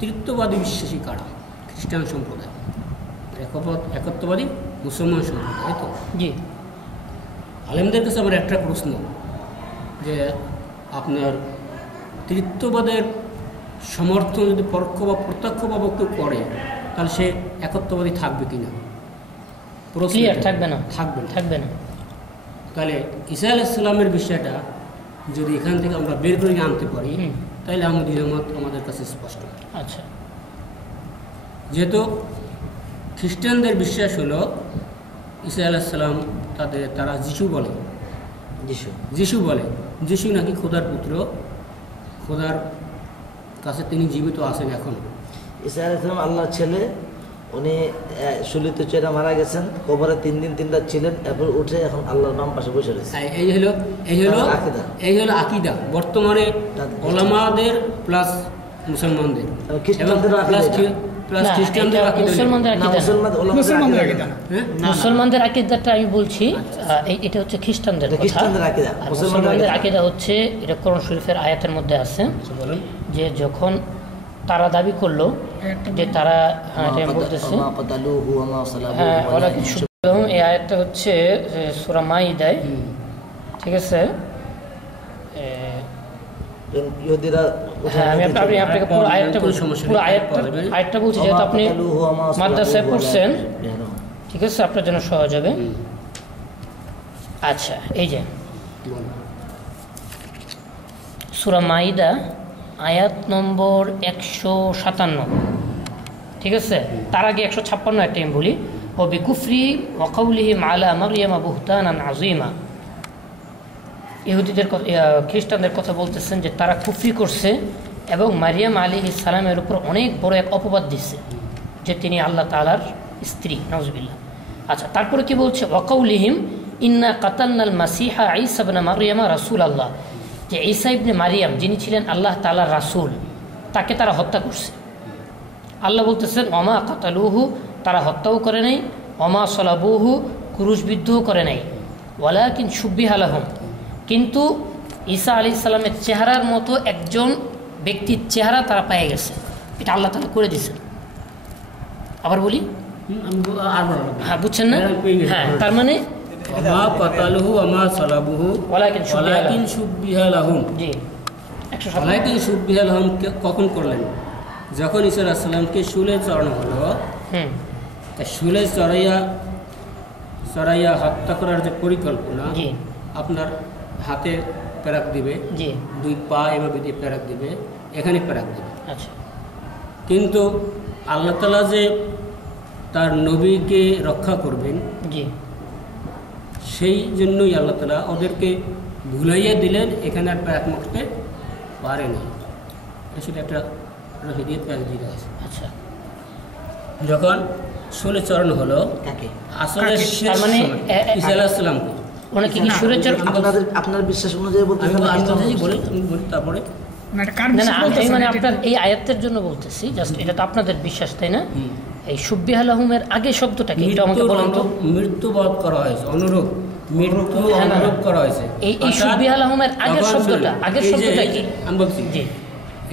তৃতীয়বাদী বিশ্বাসী কারা? খ্রিস্টান সম্প্রদায়, একত্ববাদী মুসলমান সম্প্রদায়, তাই তো? জি। আলেমদের কাছে আমার একটা প্রশ্ন, যে আপনার তৃতীয়বাদের সমর্থন যদি পরোক্ষ বা প্রত্যক্ষভাবে কেউ করে তাহলে সে একত্ববাদী থাকবে কি না? ক্লিয়ার থাকবে না, থাকবে না। থাকবে না। তাহলে ঈসা আলাইহিস সালামের বিষয়টা যদি এখান থেকে আমরা বের করে আনতে পারি তাহলে আহমদি জামাত আমাদের কাছে স্পষ্ট। আচ্ছা, যেহেতু খ্রিস্টানদের বিশ্বাস হলো ঈসা আলাইহিস সালাম তারা যিশু বলে, যিশু বলে, যিশু নাকি খোদার পুত্র, খোদার কাছে তিনি জীবিত আছেন এখন। ঈসা আলাইহিস সালাম আল্লাহর ছেলে, উনি শুলিত চেরা মারা গেছেন, কবরে 3 দিন 3 রাত ছিলেন, এরপর উঠে এখন আল্লাহর বাম পাশে বসে রয়েছে। এই হলো আকীদা বর্তমানে ওলামাদের প্লাস মুসলমানদের, মুসলমানদের আকীদাটা আমি বলছি, এটা হচ্ছে খ্রিস্টানদের মুসলমানদের আকীদা হচ্ছে, এটা কোরআন শরীফের আয়াতের মধ্যে আছে যে যখন তারা দাবি করলো যে তারা বলতেছে, এই আয়াতটা হচ্ছে সূরা মাইদায়, ঠিক আছে? হ্যাঁ, আমি আপনাকে পুরো আয়াতটা বলছি, যেহেতু আপনি মাদ্রাসায় পড়ছেন, ঠিক আছে, আপনার জন্য সহজ হবে। আচ্ছা, এই যে সূরা মাইদা আয়াত নম্বর 157, ঠিক আছে? তার আগে 156 একটা আমি বলি, ও বিকুফরি ওয়া কাউলিহিম আলা মারইয়াম বুহতানান আযীমা। ইহুদিদের খ্রিস্টানদের কথা বলতেছেন যে তারা কুফরি করছে এবং মারিয়াম আলাইহিস সালামের উপর অনেক বড় এক অপবাদ দিচ্ছে যে তিনি আল্লাহ তাআলার স্ত্রী, নাউজুবিল্লাহ। আচ্ছা, তারপরে কি বলছে? ওয়া কাউলিহিম ইন্না কাতালনাল মাসিহা ঈসা ইবনে মারইয়াম রাসূলুল্লাহ, যে ঈসা ইবনে মারিয়াম যিনি ছিলেন আল্লাহ তাআলার রাসূল, তাকে তারা হত্যা করছে। আল্লাহ বলতেছেন ওমা কাতালুহু, তারা হত্যাও করে নাই, ওমা সলাবুহু, ক্রুশবিদ্ধও করে নাই, ওয়ালাকিন শুব্বিহা লাহুম, কিন্তু ঈসা আলাইহিস সালামের চেহারার মতো একজন ব্যক্তির চেহারা তারা পেয়ে গেছে। এটা আল্লাহ তাআলা করে দিয়েছেন। আবার বলি, হ্যাঁ, বুঝছেন না? হ্যাঁ, তার মানে কখন করলেন? যখন ঈসা আলাইহিস সালামকে শুলে চড়ানো হলো, শুলে চড়াইয়া হত্যা করার যে পরিকল্পনা, আপনার হাতে প্যারাক দিবে, 2 পা এভাবে দিয়ে প্যারাক দিবে, এখানে প্যারাক দিবে। আচ্ছা, কিন্তু আল্লাহ তাআলা যে তার নবীকে রক্ষা করবেন, সেই জন্যই আল্লাহ তাআলা ওদেরকে ভুলাইয়া দিলেন, এখানে আর প্যারাক মারতে পারেনি। আসলে একটা হিদিয়ত প্যারাক দিয়ে আছে। আচ্ছা, যখন শুলে চড়ানো হলো, আসলে মানে ঈসা আলাইহিস সালামকে অনেকে কি সুরে আপনার বিশ্বাস অনুযায়ী বলতে তারপরে মানে আপনার এই আয়াতের জন্য বলতেছি, জাস্ট এটা তো আপনাদের বিশ্বাস, তাই না? এই শুব্বিহা লাহুমের আগে শব্দটা কি এটা আমাকে বলেন তো? মৃত্যুবধ করা হয়েছে, অনুরূপ মৃত্যু অনুরূপ করা হয়েছে। এই শুব্বিহা লাহুমের আগের শব্দটা কি আমি বলছি? জি,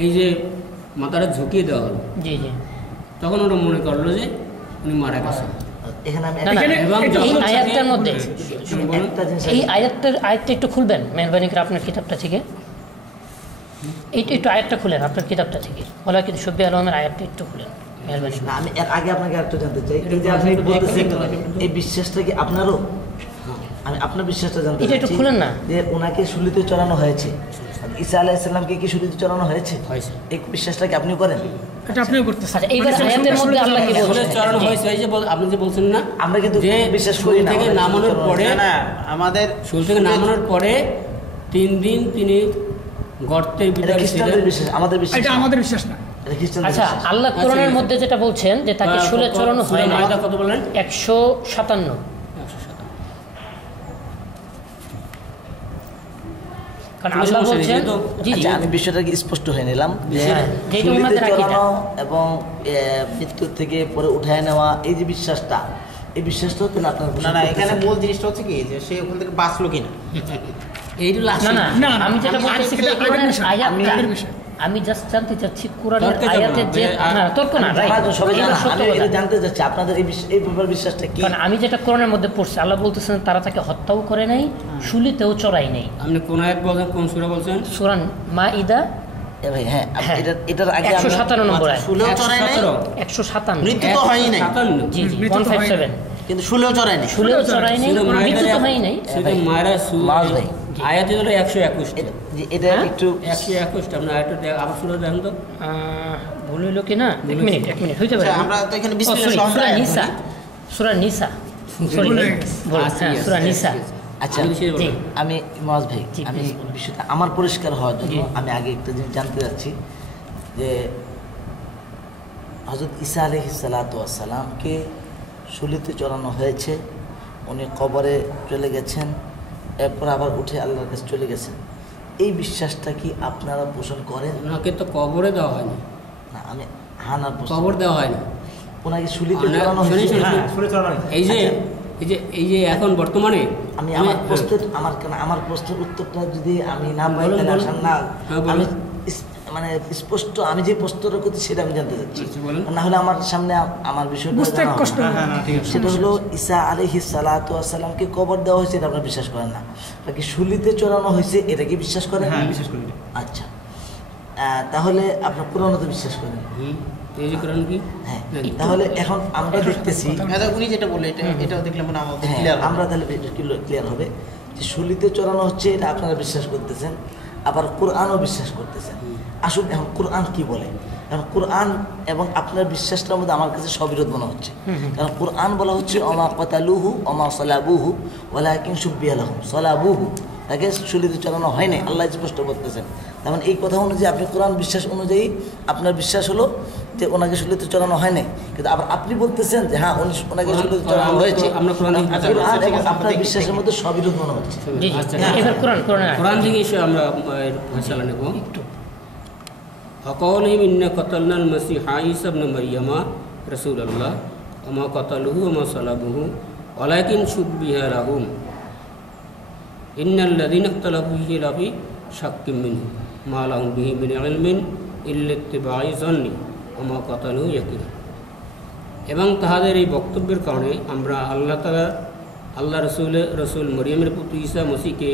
এই যে মাথাটা ঝুঁকিয়ে দেওয়া হলো, জি জি, তখন ওরা মনে করলো যে উনি মারা গেছেন। এই আয়াতটার মধ্যে এই আয়াতটা একটু খুলবেন মেহরবানি করে আপনার কিতাবটা থেকে, এইটা একটু আয়াতটা খুলেন আপনার কিতাবটা থেকে, বলা কিন্তু শুব্বিহা লাহুমের আয়াতটা একটু খুলেন মেহরবানি। আমি এর আগে আপনাকে আরেকটু জানতে চাই, এই যে আপনি বলতেছেন এই বিশ্বাসটা কি আপনারও? আমি আপনার বিশ্বাসটা জানতে চাই, একটু খুলেন না, যে ওনাকে শুলিতে চড়ানো হয়েছে, ঈসা আলাইহিস সালামকে কি শুলিতে চড়ানো হয়েছে? এই বিশ্বাসটা কি আপনিও করেন? এটা আপনিও করতেছেন। আচ্ছা, এইবার আয়াতের মধ্যে আল্লাহ কি বলছেন? চড়ানো হয়েছে, এই যে আপনি যে বলছেন না, আমরা কিন্তু যে বিশ্বাস করি না, থেকে নামানোর পরে, না আমাদের শুল থেকে নামানোর পরে 3 দিন তিনি গর্তের ভিতরে ছিলেন। আমাদের বিশ্বাস, এটা আমাদের বিশ্বাস না। আচ্ছা, আল্লাহ কোরআনের মধ্যে যেটা বলছেন যে তাকে শুলে চড়ানো হয় না, কত বলেন? 157। কারণ আল্লাহ বলছেন জি জি আচ্ছা, আমি বিষয়টা কি স্পষ্ট হয়ে নিলাম যে হ্যাঁ, যেটা শুলিতে ওনাদের আকীদা। চড়ানো এবং মৃত্যু থেকে পরে উঠায় নেওয়া এই যে বিশ্বাসটা, এই বিশ্বাসটা হচ্ছে না আপনার না না, এখানে মূল জিনিসটা হচ্ছে কি যে সে ওখান থেকে বাঁচলো কিনা। এইগুলো না না না, আমি যেটা আমি বলতেছি এটা কোরআনের আগের বিষয়, আয়াতটা আগের বিষয়। আমি জাস্ট জানতে চাচ্ছি কোরআনের তর্কে যাবো আয়াতে না, যে না তর্ক না জানা তো সবাই এটা জানা, সত্য আমি কথা। এটা জানতে চাচ্ছি আপনাদের এই ব্যাপার বিশ্বাসটা কি? কারণ আমি যেটা কোরআনের মধ্যে পড়ছি আল্লাহ বলতেছেন তারা তাকে হত্যাও করে নাই, শুলিতেও চড়াই নাই। আপনি কোন আয়াত বলছেন, কোন সূরা বলছেন? সূরা মাইদা এ ভাই হ্যাঁ, হ্যাঁ। এটার আগে আমরা 157 নম্বর আয়াত। শুলেও চড়াই নাই, 157 মৃত্যু তো হয়ই নাই, 57 জি জি মৃত্যু তো হয়নি। 157 কিন্তু শুলেও চড়াই নাই। শুলেও চড়াই নাই, শুধু মৃত্যু তো মায়েরা হয় নাই। শুধু মায়েরা মাস ভাই আয়াত হলো 121 এটা হ্যাঁ? একটু 121 আপনার আয়াতটা আবার সূরা দেখেন তো। ভুল হইল কি না? এক মিনিট হইতে পারে। আচ্ছা, আমরা তো এখানে বিস্তারিত সহজে আয়াত নিসা বলি। সূরা নিসা সরি ভুল হয়ে গেছে। হ্যাঁ সূরা নিসা। আচ্ছা আমি বেশি বলবো জি। না। আমি মহাজ ভাই জি, আমি please বলুন। বিষয়টা আমার পরিষ্কার হওয়ার জন্য জি। আমি আগে একটা জিনিস জানতে যাচ্ছি যে হযরত ঈসা আলাইহিস সালাতু ওয়াস সালামকে শুলিতে চড়ানো হয়েছে, উনি কবরে চলে গেছেন, এরপর আবার উঠে আল্লাহর কাছে চলে গেছেন, এই বিশ্বাসটা কি আপনারা পোষণ করেন? ওনাকে তো কবরে দেওয়া হয়নি, না আমি হানার প্রশ্ন, কবর দেওয়া হয়নি। ওনাকে শুলিতে না, চড়ানো শুনি, হয়েছে। শুনি। হ্যাঁ, শুনে চলা নয়। এই যে আচ্ছা। এই যে এখন বর্তমানে আমি আমার প্রশ্নের উত্তরটা যদি আমি না পাই বলুন, তাহলে বলুন। আসার না হ্যাঁ, বলুন। আমি মানে স্পষ্ট আমি যে প্রশ্নটা করছি সেটা আমি জানতে চাচ্ছি, আচ্ছা, বলুন। না হলে আমার সামনে আমার বিষয়টা বুঝতে জানা হবে কষ্ট না। হবে। হ্যাঁ, ঠিক আছে। সেটা হলো ঈসা আলাইহিস সালাতু ওয়াস সালামকে কবর দেওয়া হয়েছে, এটা আপনারা বিশ্বাস করেন না, বাকি শুলিতে চড়ানো হয়েছে এটা কি বিশ্বাস করেন? হ্যাঁ, বিশ্বাস করি। আচ্ছা, তাহলে আপনার পুরানো তো বিশ্বাস করেন? এই যে কোরআন কি হ্যাঁ, তাহলে এখন আমরা দেখতেছি আচ্ছা, উনি যেটা বললে এটাও দেখলাম না আমাদের হ্যাঁ, ক্লিয়ার। আমরা তাহলে ক্লিয়ার হবে যে শুলিতে চড়ানো হচ্ছে এটা আপনারা বিশ্বাস করতেছেন, আবার কোরআনও বিশ্বাস করতেছেন। আসুন এখন কোরআন কি বলে, কারণ কোরআন এবং আপনার বিশ্বাসটার মধ্যে আমার কাছে সবিরোধ মনে হচ্ছে। কারণ কোরআন বলা হচ্ছে অমা কতালুহু অমা সলাবুহু ওয়ালাকিন শুব্বিহা লাহুম সলাবুহু, তাকে শুলিতে চড়ানো হয় নাই, আল্লাহ স্পষ্ট করতেছেন। তার মানে এই কথা অনুযায়ী আপনি কোরআন বিশ্বাস অনুযায়ী আপনার বিশ্বাস হলো যে ওনাকে শুলিতে চড়ানো হয় নাই, কিন্তু আবার আপনি বলতেছেন যে হ্যাঁ ওনাকে শুলিতে চড়ানো হয়েছে। আমরা কোরআন থেকে কোরআন এবং আপনার বিশ্বাসের মধ্যে সবিরোধ মনে হচ্ছে। জি আচ্ছা, জি এবার কোরআন কোরআন থেকে এসে আমরা এর ফয়সালা নেব। وقولهم إنا قتلنا المسيح عيسى ابن مريم رسول الله وما قتلوه وما صلبوه ولكن شبه لهم إن الذين اختلفوا فيه لفي شك منه ما لهم به من علم إلا اتباع ظن وما قتلوه يقينا। এবং তাহাদের এই বক্তব্যের কারণে আমরা আল্লাহ রসুল মরিয়মের পুত্র ঈসা মসিহকে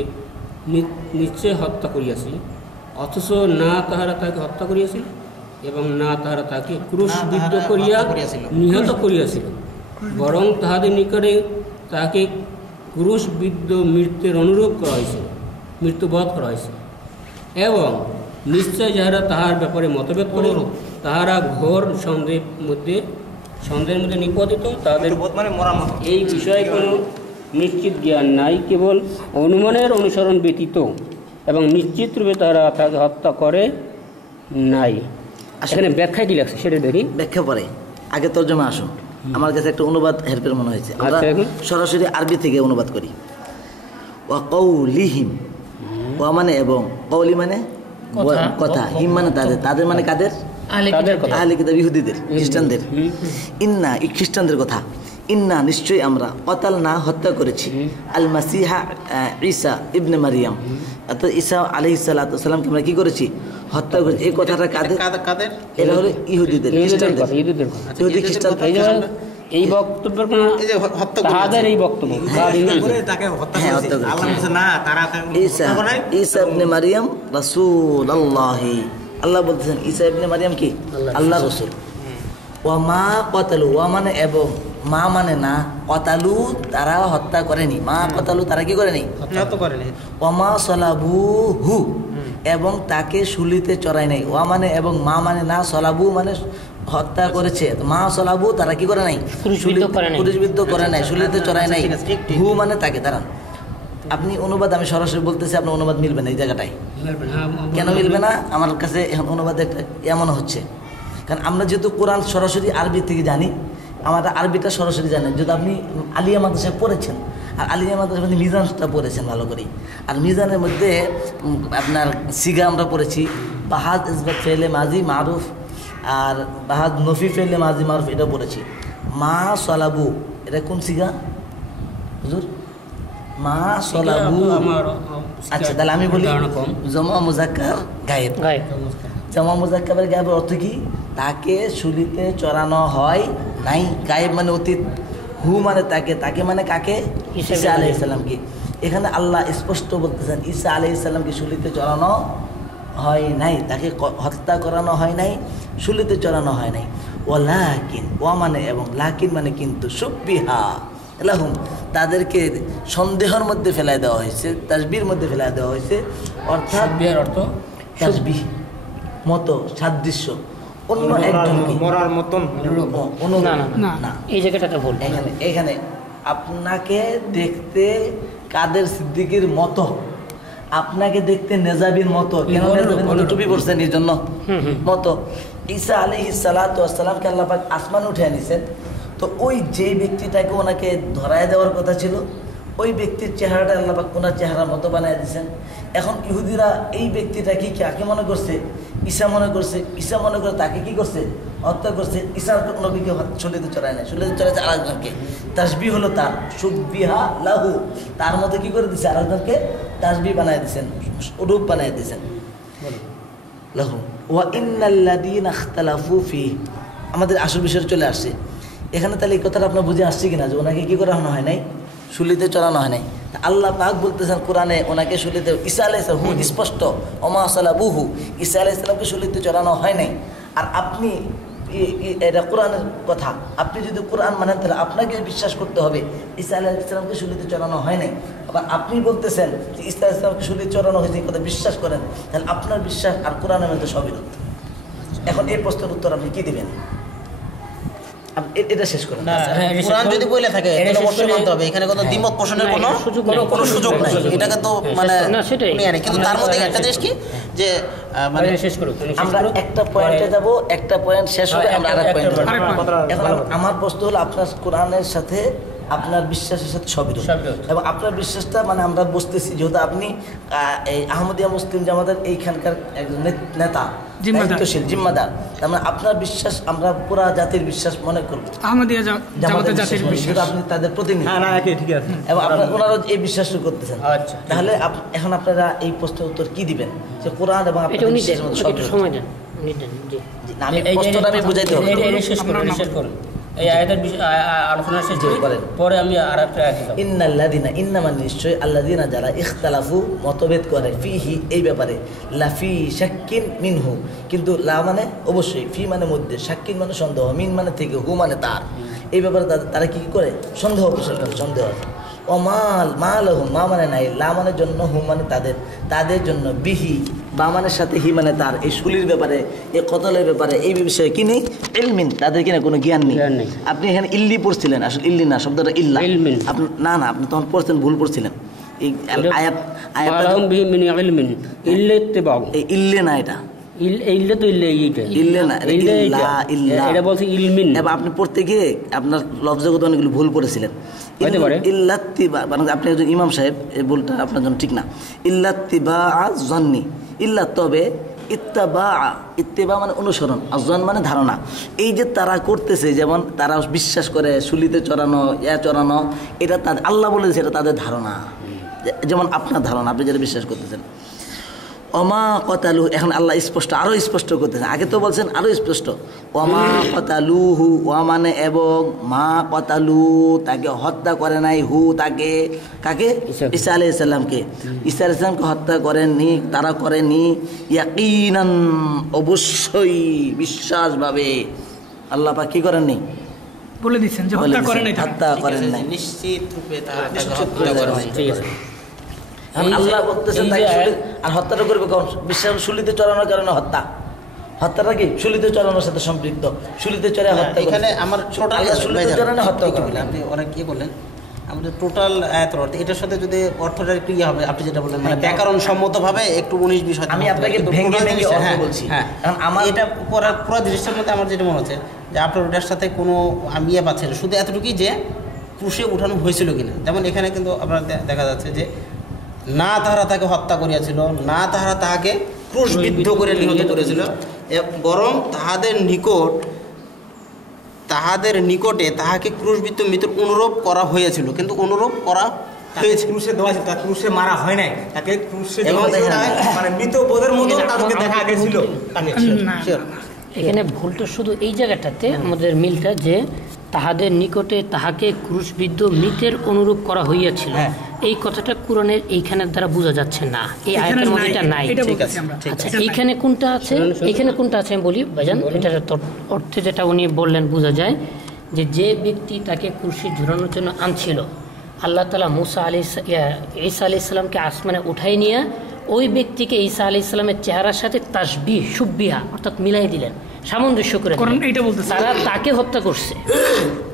নিশ্চয় হত্যা করিয়াছি, অথচ না তাহারা তাকে হত্যা করিয়াছিল এবং না তাহারা তাকে ক্রুশবিদ্ধ করিয়া নিহত করিয়াছিল, বরং তাহাদের নিকটে তাকে ক্রুশবিদ্ধ মৃত্যুর অনুরূপ করা হয়েছিল, মৃত্যুবধ করা হয়েছিল। এবং নিশ্চয় যাহারা তাহার ব্যাপারে মতভেদ করে তাহারা ঘোর সন্দেহের মধ্যে নিপতিত, তাদের মানে মরার মতো। এই বিষয়ে কোনো নিশ্চিত জ্ঞান নাই, কেবল অনুমানের অনুসরণ ব্যতীত, এবং নিশ্চিত রূপে তারা তাকে হত্যা করে নাই। এখানে ব্যাখ্যায় কি লাগছে সেটা দেখি। ব্যাখ্যা পরে আগে তর্জমা আসুন, আমার কাছে একটা অনুবাদ হেল্পের মনে হয়েছে, আমরা আচ্ছা, এখন? সরাসরি আরবি থেকে অনুবাদ করি। ওয়া কওলিহিম, ওয়া মানে এবং, কওলি মানে কথা, হিম মানে তাদের মানে কাদের? তাদের কথা। আহলে কিতাব ইহুদিদের, খ্রিস্টানদের। ইন্না খ্রিস্টানদের কথা, ইন্না নিশ্চয়ই আমরা কতাল না হত্যা করেছি আল মাসিহা ঈসা ইবনে মারিয়াম, অর্থাৎ ঈসা আলাইহিস সালাতু ওয়াস সালামকে আমরা কি করেছি? হত্যা করেছি। এই কথাটা কাদের? কাদের? এটা হলো ইহুদিদের, খ্রিস্টানদের। ইহুদিদের কথা। ইহুদি খ্রিস্টান এই বক্তব্যের কোনো এই যে হত্যা তাহাদের এই বক্তব্য করে তাকে হত্যা হ্যাঁ, করেছে। হত্যা করেছে। আল্লাহ বলছে না, তারা ঈসা ঈসা ইবনে মারিয়াম রাসূলুল্লাহ, আল্লাহ বলতেছেন ঈসা ইবনে মারিয়াম কি? আল্লাহ রাসূল। ওয়া মা কতালু, ওয়া মানে এবং, মা মানে না, কতালু তারা হত্যা করেনি, মা কতালু তারা কি করেনি? হত্যা করেনি। ওমা সলাবুহু, এবং তাকে শুলিতে চড়াই নাই। ওয়া মানে এবং, মা মানে না, সলাবু মানে হত্যা করেছে, মা সলাবু তারা কি করে নাই? ক্রুশবিদ্ধ করে নাই, শুলিতে চড়াই নাই। হু মানে তাকে। দাঁড়ান, আপনি অনুবাদ, আমি সরাসরি বলতেছি, আপনার অনুবাদ মিলবে না এই জায়গাটায়। কেন মিলবে না? আমার কাছে এখন অনুবাদ এমন হচ্ছে, কারণ আমরা যেহেতু কোরআন সরাসরি আরবি থেকে জানি, আমরা আরবিটা সরাসরি জানি। যদি আপনি আলিয়া মাদ্রাসায় পড়েছেন, আর আলিয়া মাদ্রাসার মধ্যে মিজানটা পড়েছেন ভালো করে। আর মিজানের মধ্যে আপনার সিগা আমরা পড়েছি, বাহাদ ইসবাত ফেলে মাজি মারুফ, আর বাহাদ নফি ফেলে মাজি মারুফ, এটা পড়েছি। মা সলাবু, এটা কোন সিগা হুজুর? মা সলাবু। আচ্ছা, তাহলে আমি বলি জমা মুজাক্কার গায়েব। জমা মুজাক্কারের গায়েবের অর্থ কি? তাকে শুলিতে চড়ানো হয় নাই। গায়েব মানে অতীত, হু মানে তাকে, তাকে মানে কাকে? ঈসা আলাইহিস সালামকে। এখানে আল্লাহ স্পষ্ট বলতেছেন ঈসা আলাইহিস সালামকে শুলিতে চড়ানো হয় নাই, তাকে হত্যা করানো হয় নাই, শুলিতে চড়ানো হয় নাই। ও লাকিন, ও মানে এবং, লাকিন মানে কিন্তু, সুব্বিহা লাহুম, তাদেরকে সন্দেহের মধ্যে ফেলাই দেওয়া হয়েছে, তাসবির মধ্যে ফেলাই দেওয়া হয়েছে। অর্থাৎ অর্থ তাসবিহ, মতো, সাদৃশ্য, অন্য একজনকে মরার মতন না। এই জায়গাটা ভুল। এখানে আপনাকে দেখতে কাদের সিদ্দিকীর মতো, আপনাকে দেখতে নেজাবির মতো। কেন নেজাবির মতো? টুপি পরছেন এই জন্য মতো। ঈসা আলাইহিস সালাতু ওয়াস সালামকে আল্লাহ পাক আসমানে উঠে আনিছেন, তো ওই যে ব্যক্তিটাকে ওনাকে ধরায় দেওয়ার কথা ছিল, ওই ব্যক্তির চেহারাটা আল্লাহ পাক ওনার চেহারার মতো বানিয়ে দিয়েছেন। এখন ইহুদিরা এই ব্যক্তিটাকে কাকে মনে করছে? ঈসা মনে করছে। ঈসা মনে করে তাকে কি করছে? হত্যা করছে। ঈসার নবীকে শুলিতে চড়ায় না, শুলিতে চড়াইছে আরেকজনকে। তাসবিহ হলো তার, সুব্বিহা লাহু, তার মধ্যে কি করে দিচ্ছে? আরেকজনকে তাসবিহ বানায় দিয়েছেন, রূপ বানায় দিয়েছেন লাহু। ওয়া ইন্নাল্লাযীনা ইখতালাফু ফীহি, আমাদের আসল বিষয়ে চলে আসছে এখানে। তাহলে এই কথাটা আপনার বুঝে আসছে কিনা, যে ওনাকে কি করানো হয় নাই? শুলিতে চড়ানো হয় নাই। আল্লাহ পাক বলতেছেন কোরআনে ওনাকে শুলিতে, ঈসা আলাইহিস সালাম, হু স্পষ্ট, ওমা সালাবুহু, ঈসা আলাইহিস সালামকে শুলিতে চড়ানো হয় নাই। আর আপনি এটা কোরআনের কথা, আপনি যদি কোরআন মানেন তাহলে আপনাকেও বিশ্বাস করতে হবে ঈসা আলাইহিস সালামকে শুলিতে চড়ানো হয় নাই। আবার আপনি বলতেছেন যে ঈসা আলাইহিস সালামকে শুলিতে চড়ানো হয়েছে, কথা বিশ্বাস করেন, তাহলে আপনার বিশ্বাস আর কোরআনের মধ্যে সবিরোধ। এখন এই প্রশ্নের উত্তর আপনি কি দিবেন? এটা শেষ করেন। কোরআন যদি বলে থাকে তাহলে অবশ্যই মানতে হবে, এখানে কোনো দ্বিমত পোষণের কোনো সুযোগ নাই। এটাকে তো মানে কিন্তু তার মধ্যে একটা জিনিস কি, যে মানে শেষ করুন, আমরা একটা পয়েন্টে যাব, একটা পয়েন্ট শেষ হলে আমরা আরেক পয়েন্টে যাব। এখন আমার প্রশ্ন হলো, আপনার কোরআনের সাথে আপনার বিশ্বাসের সাথে সবিরোধ, এবং আপনার বিশ্বাসটা মানে আমরা বুঝতেছি, যেহেতু আপনি এই আহমদিয়া মুসলিম জামাতের এইখানকার একজন নেতা, দায়িত্বশীল, জিম্মাদার, তার মানে আপনার বিশ্বাস আমরা পুরা জাতির বিশ্বাস মনে করব, আহমদিয়া জামাতের জাতির বিশ্বাস, আপনি তাদের প্রতিনিধি। হ্যাঁ, না, ঠিক আছে। এবং আপনারা ওনারাও এই বিশ্বাসটা করতেছেন। তাহলে এখন আপনারা এই প্রশ্নের উত্তর কি দিবেন, যে কোরআন এবং আপনার বিশ্বাসের মধ্যে সবিরোধ? সময় দেন, জি। আমি প্রশ্নটা আমি বুঝাইতে হবে। শেষ করুন। এই আয়াতের আলোচনা শেষ করেন, পরে আমি আর একটা আয়াত দেব। ইন্নাল্লাযীনা, ইন্না মানে নিশ্চয়, আল্লাযীনা যারা, ইখতালাফু মতভেদ করে, ফিহি এই ব্যাপারে, লাফি শাক্কিন মিনহু, কিন্তু লা মানে অবশ্যই, ফি মানে মধ্যে, শাক্কিন মানে সন্দেহ, মিন মানে থেকে, হু মানে তার, এই ব্যাপারে তারা কি করে? সন্দেহ পোষণ করে, সন্দেহ। ও মাল মালহুম, মা মানে নাই, লা মানে জন্য, হু মানে তাদের জন্য, বিহি বামানের সাথে, হি মানে তার, এই শুলির ব্যাপারে, এই কতলের ব্যাপারে, এই বিষয়ে কি নেই? ইলমিন, তাদের কিনা কোনো জ্ঞান নেই। আপনি এখানে ইল্লি পড়ছিলেন, আসলে ইল্লি না, শব্দটা ইল্লা। আপনি না, আপনি তখন পড়ছেন, ভুল পড়ছিলেন। এই ইল্লে না, এটা আপনি পড়তে গিয়ে আপনার লফজগত অনেকগুলো ভুল পড়েছিলেন। ইল্লাত্তিবা, মানে আপনি একজন ইমাম সাহেব, এই ভুলটা আপনার জন্য ঠিক না। ইল্লাত্তিবা জন্নি, ইল্লা তবে, ইত্তেবা মানে অনুসরণ, আর জন মানে ধারণা। এই যে তারা করতেছে, যেমন তারা বিশ্বাস করে শুলিতে চড়ানো, চড়ানো, এটা তাদের, আল্লাহ বলেছে এটা তাদের ধারণা, যেমন আপনার ধারণা, আপনি যেটা বিশ্বাস করতেছেন। অমা কতালু, এখন আল্লাহ স্পষ্ট, আরো স্পষ্ট করতেছেন, আগে তো বলছেন আরো স্পষ্ট। অমা কতালুহু, ওয়া মানে এবং, মা কতালু তাকে হত্যা করে নাই, হু তাকে, কাকে? ঈসা আলাইহিস সালামকে। ঈসা আলাইহিস সালামকে হত্যা করেননি, তারা করেনি, ইয়াকিনান অবশ্যই, বিশ্বাসভাবে। আল্লাহ পাক কি করেননি? বলে দিচ্ছেন যে হত্যা করেন নাই, হত্যা করেন নাই, নিশ্চিত রূপে হত্যা করেন নাই। আল্লাহ বলতেছেন তাকে আর হত্যাটা করবে কখন? বিশ্বাস শুলিতে চড়ানোর কারণে হত্যা। হত্যাটা কি শুলিতে চড়ানোর সাথে সম্পৃক্ত, শুলিতে চড়ে হত্যা। এখানে আমার টোটাল শুলিতে চড়ানো হত্যা করবে। আপনি অনেক কি বললেন, আমাদের টোটাল আয়াতের অর্থ, এটার সাথে যদি অর্থটা একটু ইয়ে হবে, আপনি যেটা বললেন মানে ব্যাকরণ সম্মতভাবে একটু 19 বিষয় আমি আপনাকে ভেঙে ভেঙে অর্থ বলছি। কারণ আমার এটা পুরো দৃশ্যের মধ্যে আমার যেটা মনে হচ্ছে যে আপনার ওটার সাথে কোনো আমি ইয়ে পাচ্ছি না, শুধু এতটুকুই যে ক্রুশে উঠানো হয়েছিল কিনা। যেমন এখানে কিন্তু আপনার দেখা যাচ্ছে যে না তাহারা তাকে হত্যা করিয়াছিল, না তাহারা তাহাকে ক্রুশবিদ্ধ করে নিহত করেছিল, বরং তাহাদের নিকটে তাহাকে ক্রুশবিদ্ধ মৃত্যুর অনুরোধ করা হয়েছিল, কিন্তু অনুরোধ করা হয়েছে। ক্রুশে দেওয়া ছিল, তাকে ক্রুশে মারা হয় নাই, তাকে ক্রুশে এবং মানে মৃত বোধের মতো তাদেরকে দেখা গেছিল। এখানে ভুলটা শুধু এই জায়গাটাতে আমাদের মিলটা যে তাহাদের নিকটে তাহাকে ক্রুশবিদ্ধ মৃতের অনুরূপ করা হইয়াছিল, এই কথাটা কোরআনের এইখানের দ্বারা বোঝা যাচ্ছে না, এই আয়াতের মধ্যে এটা নাই। আচ্ছা, এইখানে কোনটা আছে, এইখানে কোনটা আছে আমি বলি ভাইজান। এটার অর্থে যেটা উনি বললেন বোঝা যায় যে যে ব্যক্তি তাকে ক্রুশে ঝুলানোর জন্য আনছিল, আল্লাহ তাআলা ঈসা আলাইহিস সালামকে আসমানে উঠাই নিয়ে ওই ব্যক্তিকে ঈসা আলাইহিস সালামের চেহারার সাথে তাসবিহ সুববিহা অর্থাৎ মিলাই দিলেন, সামঞ্জস্য করে দিলেন। তারা তাকে হত্যা করছে,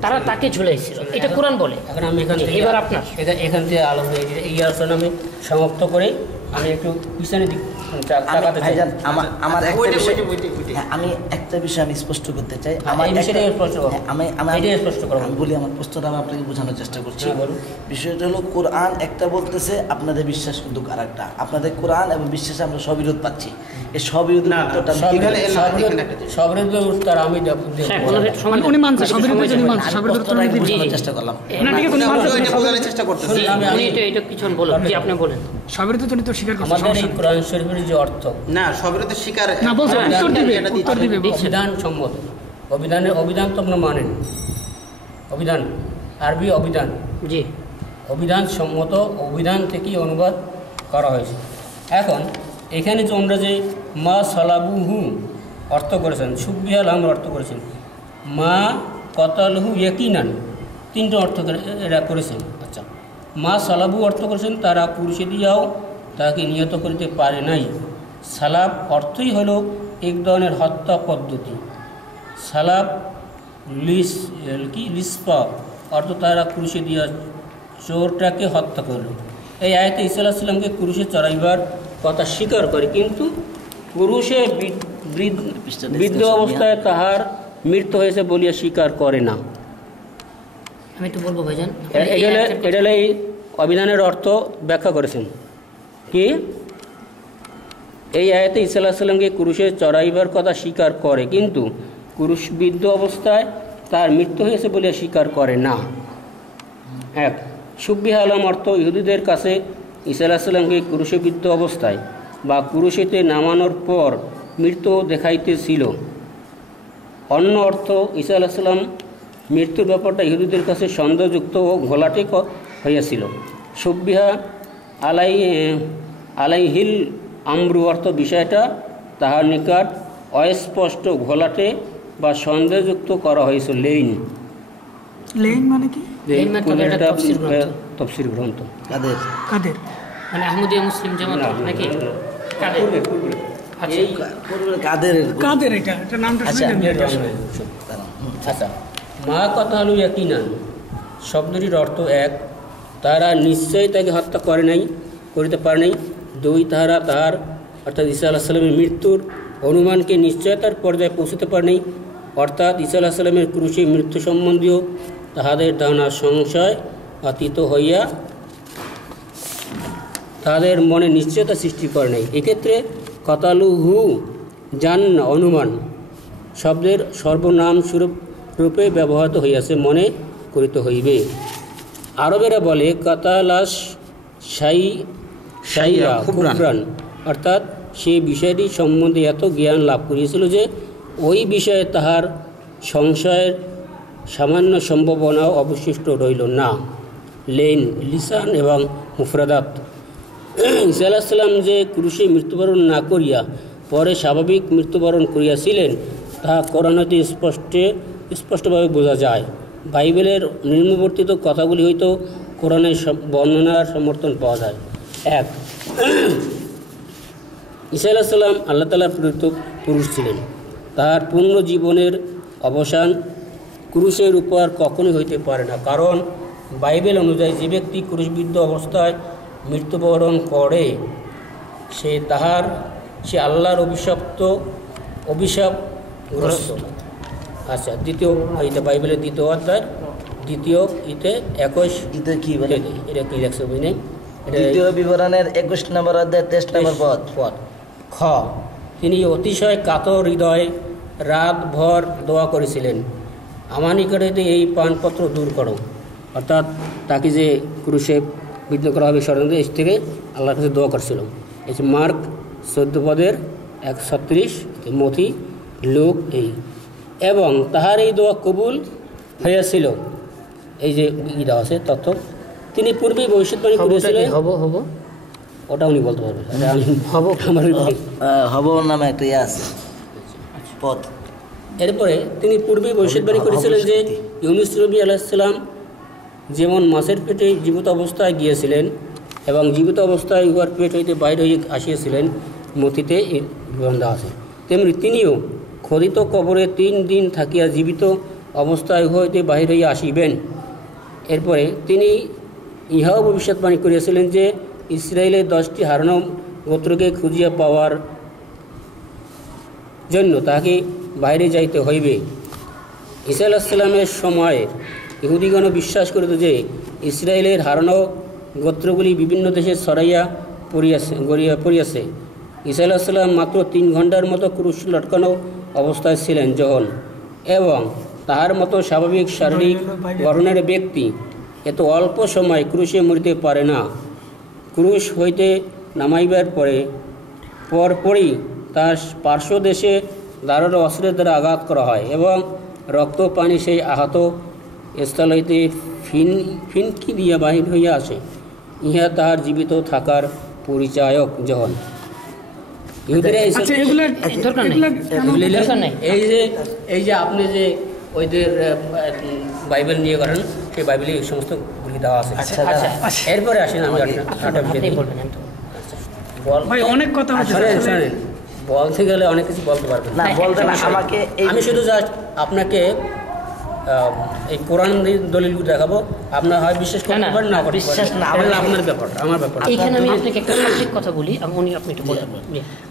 তারা তাকে ঝুলাইছিল, এটা কোরআন বলে। এখন আমি এখান থেকে এবার আপনার এখান থেকে আলোচনা, এই আলোচনা আমি সমাপ্ত করে আমি একটু পিছনে দিক তাকাতে চাই। ভাইজান আমার একটা বিষয়, আমি একটা বিষয় আমি স্পষ্ট করতে চাই। আমার এই বিষয়টা স্পষ্ট করো। আমি স্পষ্ট করো। আমি বলি, আমার প্রশ্নটা আমি আপনাকে বোঝানোর চেষ্টা করছি। বিষয়টা হলো কোরআন একটা বলতেছে, আপনাদের বিশ্বাস কিন্তু আরেকটা। আপনাদের কোরআন এবং বিশ্বাসে আমরা সবিরোধ পাচ্ছি। এই সবিরোধের উত্তরটা সবিরোধের উত্তর আমি চেষ্টা করলাম। চেষ্টা করতেছি। কিছু বলুন, জি আপনি বলেন। আমাদের এই কোরআন শরীফের যে অর্থ না সবিরোধের শিকার অভিধান সম্মত, অভিধান তো আপনারা মানেন, অভিধান আরবি অভিধান, জি অভিধান সম্মত, অভিধান থেকেই অনুবাদ করা হয়েছে। এখন এখানে যে আমরা যে মা সালাবুহু অর্থ করেছেন, সুবিহাল আমরা অর্থ করেছেন, মা কতালহু ইয়াকিনান, তিনটে অর্থ এরা করেছেন। আচ্ছা, মা সালাবু অর্থ করেছেন তারা পুরুষে দিয়াও তাকে নিহত করিতে পারে নাই। সালাব অর্থই হলো এক ধরনের হত্যা পদ্ধতি। সালাব লিসপা অর্থ তারা ক্রুশে দিয়া চোরটাকে হত্যা করল। এই আয়াতে ঈসা আলাইহিস সালামকে ক্রুশে চড়াইবার কথা স্বীকার করে, কিন্তু ক্রুশে বৃদ্ধ অবস্থায় তাহার মৃত্যু হয়েছে বলিয়া স্বীকার করে না। আমি একটু বলবো ভাইজান, এটা এই অভিধানের অর্থ ব্যাখ্যা করেছেন কি, এই আয়াতে ঈসা আলাইহিস সালামকে ক্রুশে চড়াইবার কথা স্বীকার করে, কিন্তু ক্রুশবিদ্ধ অবস্থায় তার মৃত্যু হয়েছে বলে স্বীকার করে না। এক, সুববিহ আলম অর্থ ইহুদিদের কাছে ঈসা আলাইহিস সালামকে ক্রুশবিদ্ধ অবস্থায় বা ক্রুশেতে নামানোর পর মৃত্যু দেখাইতেছিল। অন্য অর্থ ঈসা আলাইহিস সালাম মৃত্যুর ব্যাপারটা ইহুদিদের কাছে সন্দেহযুক্ত ও ঘোলাটে হইয়াছিল। সুববিহা আলাইহিল আমরু অর্থ বিষয়টা তাহার নিকট অস্পষ্ট, ঘোলাটে বা সন্দেহযুক্ত করা হয়েছিল। লেইন মানে কি? তফসির গ্রন্থ। কাদের মানে আহমদিয়া মুসলিম জামাত নাকি কাদের এটা নামটা শুনে আচ্ছা, মা কথা হলো ইয়াকিনান শব্দটির অর্থ এক, তারা নিশ্চয়ই তাকে হত্যা করিতে পারে নাই। দুই, তাহারা তাহার অর্থাৎ ঈসা আলাইহিস সালামের মৃত্যুর অনুমানকে নিশ্চয়তার পর্যায়ে পৌঁছতে পারে নাই, অর্থাৎ ঈসা আলাইহিস সালামের ক্রুশে মৃত্যু সম্বন্ধীয় তাহাদের ধারণা সংশয় অতীত হইয়া তাদের মনে নিশ্চয়তা সৃষ্টি করে নাই। এক্ষেত্রে কতালুহু জান্না অনুমান শব্দের সর্বনাম রূপে ব্যবহৃত হইয়াছে, মনে করিতে হইবে। আরবেরা বলে কাতালাস সাইরা খুবরান, অর্থাৎ সেই বিষয়টি সম্বন্ধে এত জ্ঞান লাভ করিয়েছিল যে ওই বিষয়ে তাহার সংশয়ের সামান্য সম্ভাবনাও অবশিষ্ট রইল না। লেন, লিসান এবং মুফরাদাত। ঈসা আলাইহিস সালাম যে ক্রুশে মৃত্যুবরণ না করিয়া পরে স্বাভাবিক মৃত্যুবরণ করিয়াছিলেন তা কোরআন হইতে স্পষ্টভাবে বোঝা যায়। বাইবেলের নিম্নবর্তিত কথাগুলি হইতে কোরআনের বর্ণনার সমর্থন পাওয়া যায়। এক, ঈসা আলাইহিস সালাম আল্লাহ তাআলার প্রেরিত পুরুষ ছিলেন। তার পূর্ণ জীবনের অবসান ক্রুশের উপর কখনোই হইতে পারে না, কারণ বাইবেল অনুযায়ী যে ব্যক্তি ক্রুশবিদ্ধ অবস্থায় মৃত্যুবরণ করে সে আল্লাহর অভিশাপগ্রস্ত। আচ্ছা, দ্বিতীয় বাইবেলের 2 অধ্যায় দ্বিতীয় ইতে 21 এটা কি বলে এটা কি লেখছে বই নেই দ্বিতীয় বিবরণের 21 নম্বর অধ্যায় 23 নম্বর পদ। খ তিনি অতিশয় কাতর হৃদয় রাতভর দোয়া করেছিলেন, আমার নিকট হইতে এই পানপত্র দূর করো। অর্থাৎ তাকে যে ক্রুশে বিদ্ধ করা হবে ষড়যন্ত্র এর থেকে আল্লাহর কাছে দোয়া করছিল। এই যে মার্ক 14 পদের 136 মথি লোক এই, এবং তাহার এই দোয়া কবুল হইয়াছিল। এই যে ইটা আছে তথ্য, তিনি পূর্বেই ভবিষ্যৎবাণী করেছিলেন। হব ওটা উনি বলতে পারবেন, আমি হব আমার হব নামে একটা ইয়ে আছে পদ। এরপরে তিনি পূর্বেই ভবিষ্যৎবাণী করেছিলেন যে ইউনুস নবী আলাইহিসসালাম যেমন মাছের পেটে জীবিত অবস্থায় গিয়েছিলেন এবং জীবিত অবস্থায় উহার পেট হইতে বাইরে হয়ে আসিয়াছিলেন, মতিতে বন্ধা আছে, তেমনি তিনিও খোদিত কবরে 3 দিন থাকিয়া জীবিত অবস্থায় উহা হইতে বাহির হইয়া আসিবেন। এরপরে তিনি ইহাও ভবিষ্যৎবাণী করিয়াছিলেন যে ইসরায়েলের 10টি হারানো গোত্রকে খুঁজিয়া পাওয়ার জন্য তাহাকে বাইরে যাইতে হইবে। ঈসা আলাইহিস সালামের সময় ইহুদিগণ বিশ্বাস করিত যে ইসরায়েলের হারানো গোত্রগুলি বিভিন্ন দেশে ছড়াইয়া পড়িয়াছে। ঈসা আলাইহিস সালাম মাত্র 3 ঘন্টার মতো ক্রুশ লটকানো অবস্থায় ছিলেন যখন, এবং তাহার মতো স্বাভাবিক শারীরিক গঠনের ব্যক্তি এত অল্প সময় ক্রুশে মরিতে পারে না। ক্রুশ হইতে নামাইবার পরপরই তার পার্শ্ব দেশে ধারালো অস্ত্রের দ্বারা আঘাত করা হয় এবং রক্ত পানি সেই আহত স্থল হইতে ফিনকি দিয়া বাহির হইয়া আসে। ইহা তাহার জীবিত থাকার পরিচায়ক যখন। ইহুদিরা এই যে আপনি যে ওইদের বাইবেল নিয়ে করেন, সেই বাইবেলে এই সমস্ত গুলি দেওয়া আছে। এরপরে আসেন আমি ভাই অনেক কথা শোনেন, বলতে গেলে অনেক কিছু বলতে পারবেন না, বলতে না আমাকে আমি শুধু জাস্ট আপনাকে এই কোরআন দলিলগুলো দেখাবো, আপনার হয় বিশ্বাস করতে পারেন না বিশ্বাস না, আপনার ব্যাপার, আমার ব্যাপার। এখানে আমি আপনাকে একটা সঠিক কথা বলি, আপনি একটু বলেন।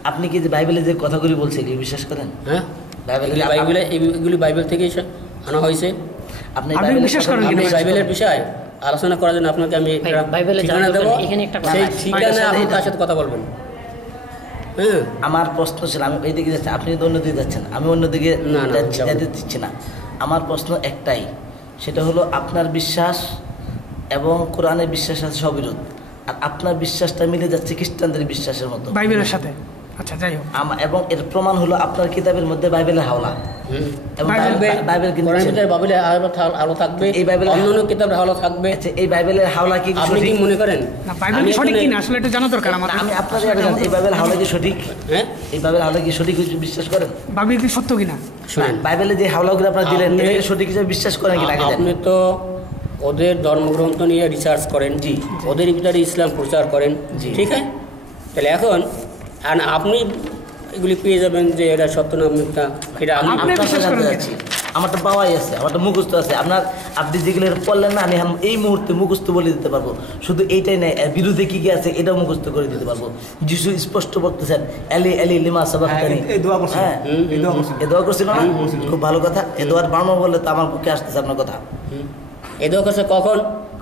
আপনি কি যে বাইবেলে যে কথাগুলি বলছেন কি বিশ্বাস করেন? হ্যাঁ, এগুলি বাইবেল থেকেই আনা হয়েছে। আপনি বিশ্বাস করেন আপনি বাইবেলের বিষয় আলোচনা করার জন্য আপনাকে আমি ঠিকানা দেবো, সেই ঠিকানায় আপনি তার সাথে কথা বলবেন। হ্যাঁ, আমার প্রশ্ন ছিল, আমি এইদিকে যাচ্ছি, আপনি তো অন্যদিকে যাচ্ছেন, আমি অন্যদিকে যেতে দিচ্ছি না। আমার প্রশ্ন একটাই, সেটা হলো আপনার বিশ্বাস এবং কোরআনের বিশ্বাসের সাথে সবিরোধ, আর আপনার বিশ্বাসটা মিলে যাচ্ছে খ্রিস্টানদের বিশ্বাসের মতো বাইবেলের সাথে। আচ্ছা, যাই হোক, এবং এর প্রমাণ হলো আপনার কিতাবের মধ্যে বাইবেলের হাওলা, এবং বাইবেল কিন্তু বাইবেলের আলো থাকবে, এই বাইবেল অন্যান্য কিতাবের হাওলা থাকবে। এই বাইবেলের হাওলা কি আপনি কি মনে করেন না বাইবেল সঠিক কিনা আসলে এটা জানা দরকার আমাদের। আমি আপনাদের এই বাইবেল হাওলা কি সঠিক? হ্যাঁ, এই বাইবেল হাওলা কি সঠিক বিশ্বাস করেন? বাইবেল কি সত্য কিনা? শুনেন, বাইবেলে যে হাওলাগুলো আপনারা দিলেন এটা সঠিক হিসেবে বিশ্বাস করেন কি না? আপনি তো ওদের ধর্মগ্রন্থ নিয়ে রিসার্চ করেন, জি, ওদের ভিতরে ইসলাম প্রচার করেন, জি, ঠিক আছে। তাহলে এখন আপনি এগুলি পেয়ে যাবেন যে এটা সত্য না মিথ্যা, এটা আমি জানতে চাচ্ছি। আমার তো পাওয়াই আছে, আমার তো মুখস্থ আছে। আপনি যেগুলো পড়লেন না, আমি এই মুহূর্তে মুখস্থ বলে দিতে পারবো। শুধু এইটাই নাই, বিরুদ্ধে কি কি আছে এটাও মুখস্থ করে দিতে পারবো। যিশু স্পষ্ট বলতেছেন এলি এলি লিমা সাবাক্তানি, এই দোয়া করছিল না? খুব ভালো কথা। এই দোয়ার বানানো বললে তো আমার পক্ষে আসতেছে আপনার কথা। এই দোয়া করছে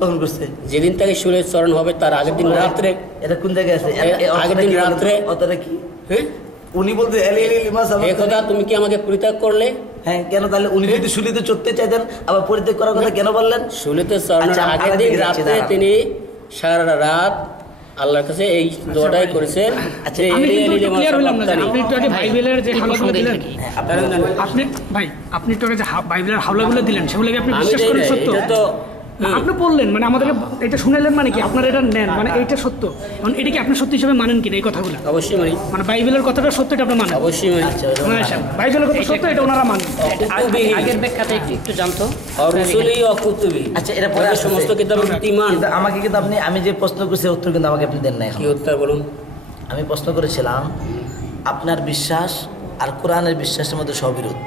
কখন করছে? যেদিন থেকে সুরের চরণ হবে তার আগের দিন রাত্রে। এটা কোন জায়গায় আছে? আগের দিন রাত্রে। অতটা কি? হ্যাঁ, উনি বলতে এলি এলি লিমা সাবাক্তানি, এই কথা তুমি কি আমাকে পরিত্যাগ করলে? হ্যাঁ, কেন তাহলে? উনি যদি শুলিতে চড়তে চাইতেন আবার পরিত্যাগ করার কথা কেন বললেন? শুলিতে চরণের আগের দিন রাত্রে তিনি সারা রাত আল্লাহর কাছে এই দোয়াটাই করেছেন। আচ্ছা, আমি কিন্তু ক্লিয়ার হলাম না। আপনি একটু আগে বাইবেলের যে হাওলাগুলো দিলেন, আপনি একটু আগে যে বাইবেলের হাওলাগুলো দিলেন, সেগুলো কি আপনি বিশ্বাস করেন সত্য? আপনি বললেন মানে আমাদেরকে এটা শুনালেন, মানে কি আপনারা এটা নেন, মানে এইটা সত্য, মানে এটা কি আপনি সত্য হিসেবে মানেন কিনা এই কথাগুলো? অবশ্যই মানি। মানে বাইবেলের কথাটা সত্য, এটা আপনি মানেন? অবশ্যই মানি। বাইবেলের কথা সত্য, এটা ওনারা মানেন। আগের ব্যাখ্যাটা একটু জানতো। আচ্ছা, এটা পরে সমস্ত কিতাবের ঈমান। আমাকে কিন্তু আমি যে প্রশ্ন করছি উত্তর কিন্তু আমাকে আপনি দেন নাই। কি উত্তর বলুন? আমি প্রশ্ন করেছিলাম আপনার বিশ্বাস আর কোরআনের বিশ্বাসের মধ্যে সবিরোধ।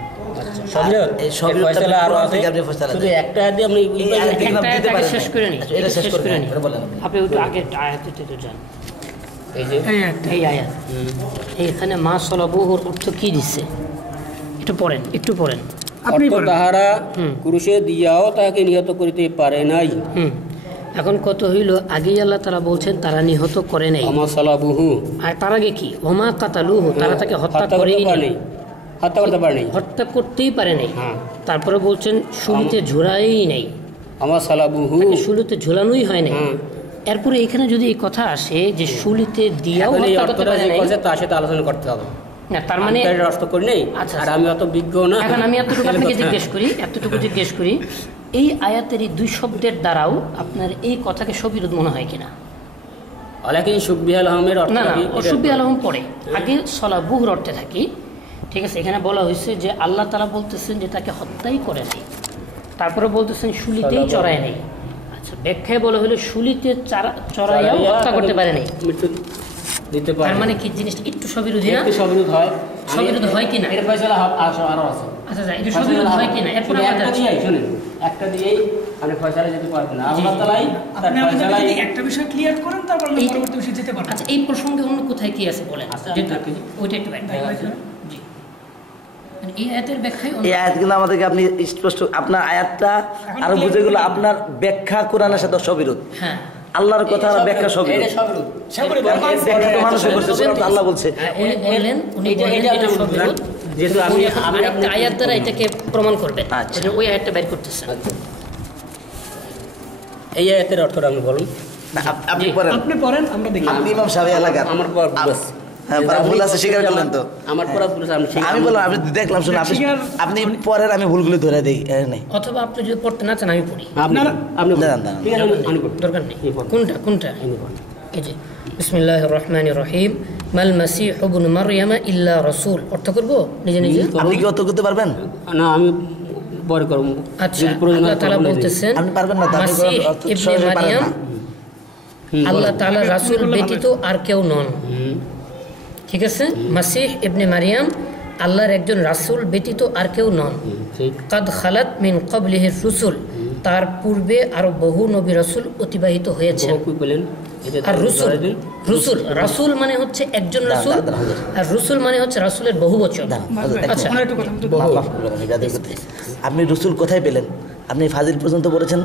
এখানে মা সলাবুর অর্থ কি দিচ্ছে একটু পড়েন। আপনি অর্থ বলেন। তাহারা ক্রুশে দিয়াও তাহাকে নিহত করিতে পারে নাই। এখন কত হইল, আগেই আল্লাহ তারা বলছেন তারা নিহত করে নাই, আমা সালাবুহু, আর তার আগে কি ওমা কাতালুহু, তারা তাকে হত্যা করেই নাই, হত্যা করতে পারে নাই। হত্যা করতেই পারে নাই। হ্যাঁ। তারপরে বলছেন শুলিতে ঝোলাই নাই, আমা সালাবুহু, শুলিতে ঝোলানোই হয় নাই। হ্যাঁ। এরপরে এখানে যদি এই কথা আসে যে শুলিতে দিয়াও এখন এই হত্যা করতে অর্থটা পারে যে নাই, করছে তার সাথে আলোচনা করতে হবে। না তার মানে আমি তো এর অর্থ করি নেই, আচ্ছা, আর আমি অত বিজ্ঞ না। এখন আমি এতটুকু আপনাকে কথা। জিজ্ঞেস করি এই আয়াতের এই দুই শব্দের দ্বারাও আপনার এই কথাকে সবিরোধ মনে হয় কিনা? আলাকিন সুববিহাল আহমের অর্থ না না, কি? অসুবি আলম পরে আগে সলাবুহুর অর্থে থাকি, ঠিক আছে। এখানে বলা হয়েছে যে আল্লাহ তাআলা বলতেছেন যে তাকে হত্যাই করে নাই, তারপরে বলতেছেন শুলিতেই চড়ায় নেই। আচ্ছা, ব্যাখ্যায় বলা হলো শুলিতে চড়াইয়াও হত্যা করতে পারে নাই, মৃত্যু দিতে পারে। তার মানে কি জিনিসটা একটু সবিরোধী না? একটু সবিরোধ হয়। সবিরোধ হয় কিনা? এর ফয়সালা আরো আছে। আচ্ছা এটা সবিরোধ হয় কিনা? এরপর আমরা একটা যাচ্ছি। দিয়েই শুনেন, একটা দিয়েই আপনি ফয়সালা যেতে পারবেন না। আল্লাহ তাআলাই তার আপনি আমাদের ফয়সালাই যদি একটা বিষয় ক্লিয়ার করেন তারপর আমরা এই- পরবর্তী বিষয়ে যেতে পারবো। আচ্ছা এই প্রসঙ্গে অন্য কোথায় কি আছে বলেন, আচ্ছা, যেটা আমি দেখি। ওইটা একটু ব্যাখ্যা করেন। জি, মানে এই আয়াতের ব্যাখ্যায় এই আয়াত কিন্তু আমাদেরকে আপনি স্পষ্ট আপনার আয়াতটা আরো বুঝে গেল, আপনার ব্যাখ্যা কোরআনের সাথে সবিরোধ। হ্যাঁ আল্লাহর কথা আর ব্যাখ্যা সবিরোধ। এটা সবিরোধ। ব্যাখ্যা তো মানুষে করছে, সেটা তো আল্লাহ বলছে। উনি বললেন এটা এটা সবিরোধ। যেহেতু আমি উনি এখন আরেকটা আয়াত দ্বারা এটাকে প্রমাণ করবেন, আচ্ছা। এটা ওই আয়াতটা বের করতেছেন। এই আয়াতের অর্থটা আমি বলুন। না, আপনি পড়েন, আপনি পড়েন, আমরা দেখি। আপনি ইমাম সাহেব এলাকার। আমার পর ভুল আছে। হ্যাঁ, ভুল আছে, স্বীকার করলেন তো। আমার পড়া ভুল আছে, আমি বললাম, আপনি দেখলাম, শুনুন, আপনি পরের, আমি ভুলগুলো ধরে দিই। নেই অথবা আপনি যদি পড়তে না চান আমি পড়ি, আপনি না, না। আপনি দাঁড়ান, দাঁড়ান। ঠিক আছে, আমি পড়ি। দরকার নেই। এই পড়ুন। কোনটা আমি পড়ি। এই যে বিসমিল্লাহির রহমানির রহিম, মাল মাসিহু ইবনু মারইয়ামা ইল্লা রাসূল। অর্থ করব নিজে নিজে? আপনি কি অত করতে পারবেন? না, আমি পরে করব। আচ্ছা, আল্লাহ তাআলা বলতেছেন আপনি পারবেন না, আপনি মাসিহ অত ইবনে সহজে পারেন মারইয়াম না। আল্লাহ তাআলা রাসূল ব্যতীত আর কেউ নন। ঠিক আছে, মাসিহ ইবনে মারইয়াম আল্লাহর একজন রাসূল ব্যতীত আর কেউ নন। ঠিক। কাদ খালাত মিন ক্বাবলিহির রুসুল, তার পূর্বে আরো বহু নবী রাসূল অতিবাহিত হয়েছে। বহু কি বলেন? এটা আর রসুল, ধরে দিন। রসুল রাসূল মানে হচ্ছে একজন রাসূল, আর রসুল মানে হচ্ছে রাসূলের বহু বচন। আচ্ছা ওনার একটু কথা বলতে মাফ করবেন, আমি বেয়াদবি করতে। আপনি রসুল কোথায় পেলেন? আপনি ফাজিল পর্যন্ত পড়েছেন,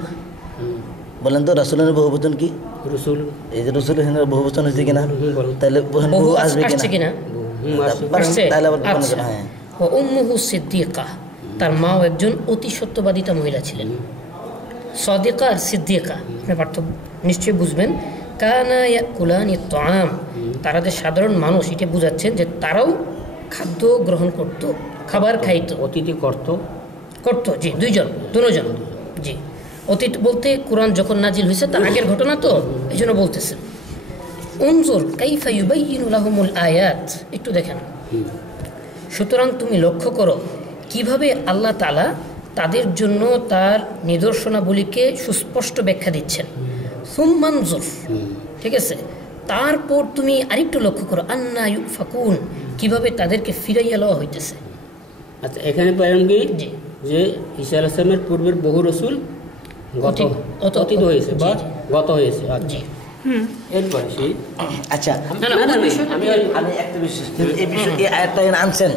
বলেন তো রাসূলের বহুবচন কি? রসুল। এই যে রসুল এখানে বহুবচন হয়েছে কিনা? তাহলে বহু বহু আসবে আসছে কিনা? কিনা? আসছে। তাহলে আবার বলেন আচ্ছা। কেন? হ্যাঁ, ও উম্মুহু সিদ্দিকা, তার মাও একজন অতি সত্যবাদিতা মহিলা ছিলেন। সাদিকা আর সিদ্দিকা আপনি পার্থক্য নিশ্চয়ই বুঝবেন। কানা ইয়াকুলানি তাআম, তারা যে সাধারণ মানুষ এটা বুঝাচ্ছেন যে তারাও খাদ্য গ্রহণ করত, খাবার খাইতো, অতিথি করত। করতো। জি, দুজন। জি, অতীত বলতে কোরআন যখন নাজিল হয়েছে তার আগের ঘটনা তো, এই জন্য বলতেছেন। উনজুর কাইফা ইউবাইয়িনু লাহুমুল আয়াত, একটু দেখেন। সুতরাং তুমি লক্ষ্য করো কিভাবে আল্লাহ তাআলা তাদের জন্য তার নিদর্শনাবলীকে সুস্পষ্ট ব্যাখ্যা দিচ্ছেন। সুম্মানজুর, ঠিক আছে, তারপর তুমি আরেকটু লক্ষ্য করো আন্না ইউফাকুন, কিভাবে তাদেরকে ফিরাইয়া লওয়া হইতেছে। আচ্ছা, এখানে পাইলাম কি জি। যে ঈসা আলাইহিস সালামের পূর্বের বহু রসুল অতীত হয়েছে বা জি। গত হয়েছে। জি। এরপরে সেই আচ্ছা, না, ওই বিষয়টা কি- আমি একটা বিষয়, এই বিষয়, এই আয়াতটা এখানে আনছেন,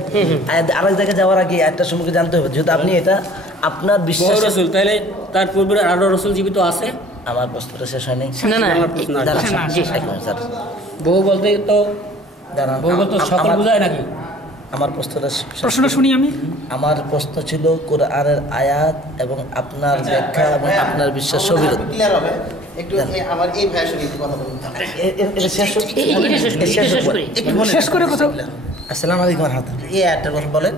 আয়াত আরেক জায়গায় যাওয়ার আগে আয়াতটা সম্পর্কে জানতে হবে, যেহেতু আপনি এটা আপনার বহু বিশ্বাস। রসুল, তাহলে তার পূর্বের আরো রসুল জীবিত আছে? আমার প্রশ্নটা শেষ হয়নি। না আমার প্রশ্ন আছে। দাঁড়ান, জি। এক মিনিট, স্যার, বহু বলতে তো দাঁড়ান। বহু বলতে সকল আমার- বোঝায় নাকি? আমার প্রশ্নটা প্রশ্নটা শুনি আমি। আমার প্রশ্ন ছিল কোরআনের আয়াত এবং আপনার ব্যাখ্যা এবং আপনার বিশ্বাস সবিরোধ। ক্লিয়ার হবে একটু আমার এই ভাইয়ের সঙ্গে একটু কথা বলুন। এটা শেষ হোক। এটা শেষ করি, এটা শেষ করি। একটু বলেন। শেষ করে কথা। আসসালামু আলাইকুম ওয়া রাহমাতুল্লাহ। এই আয়াতটার কথা বলেন।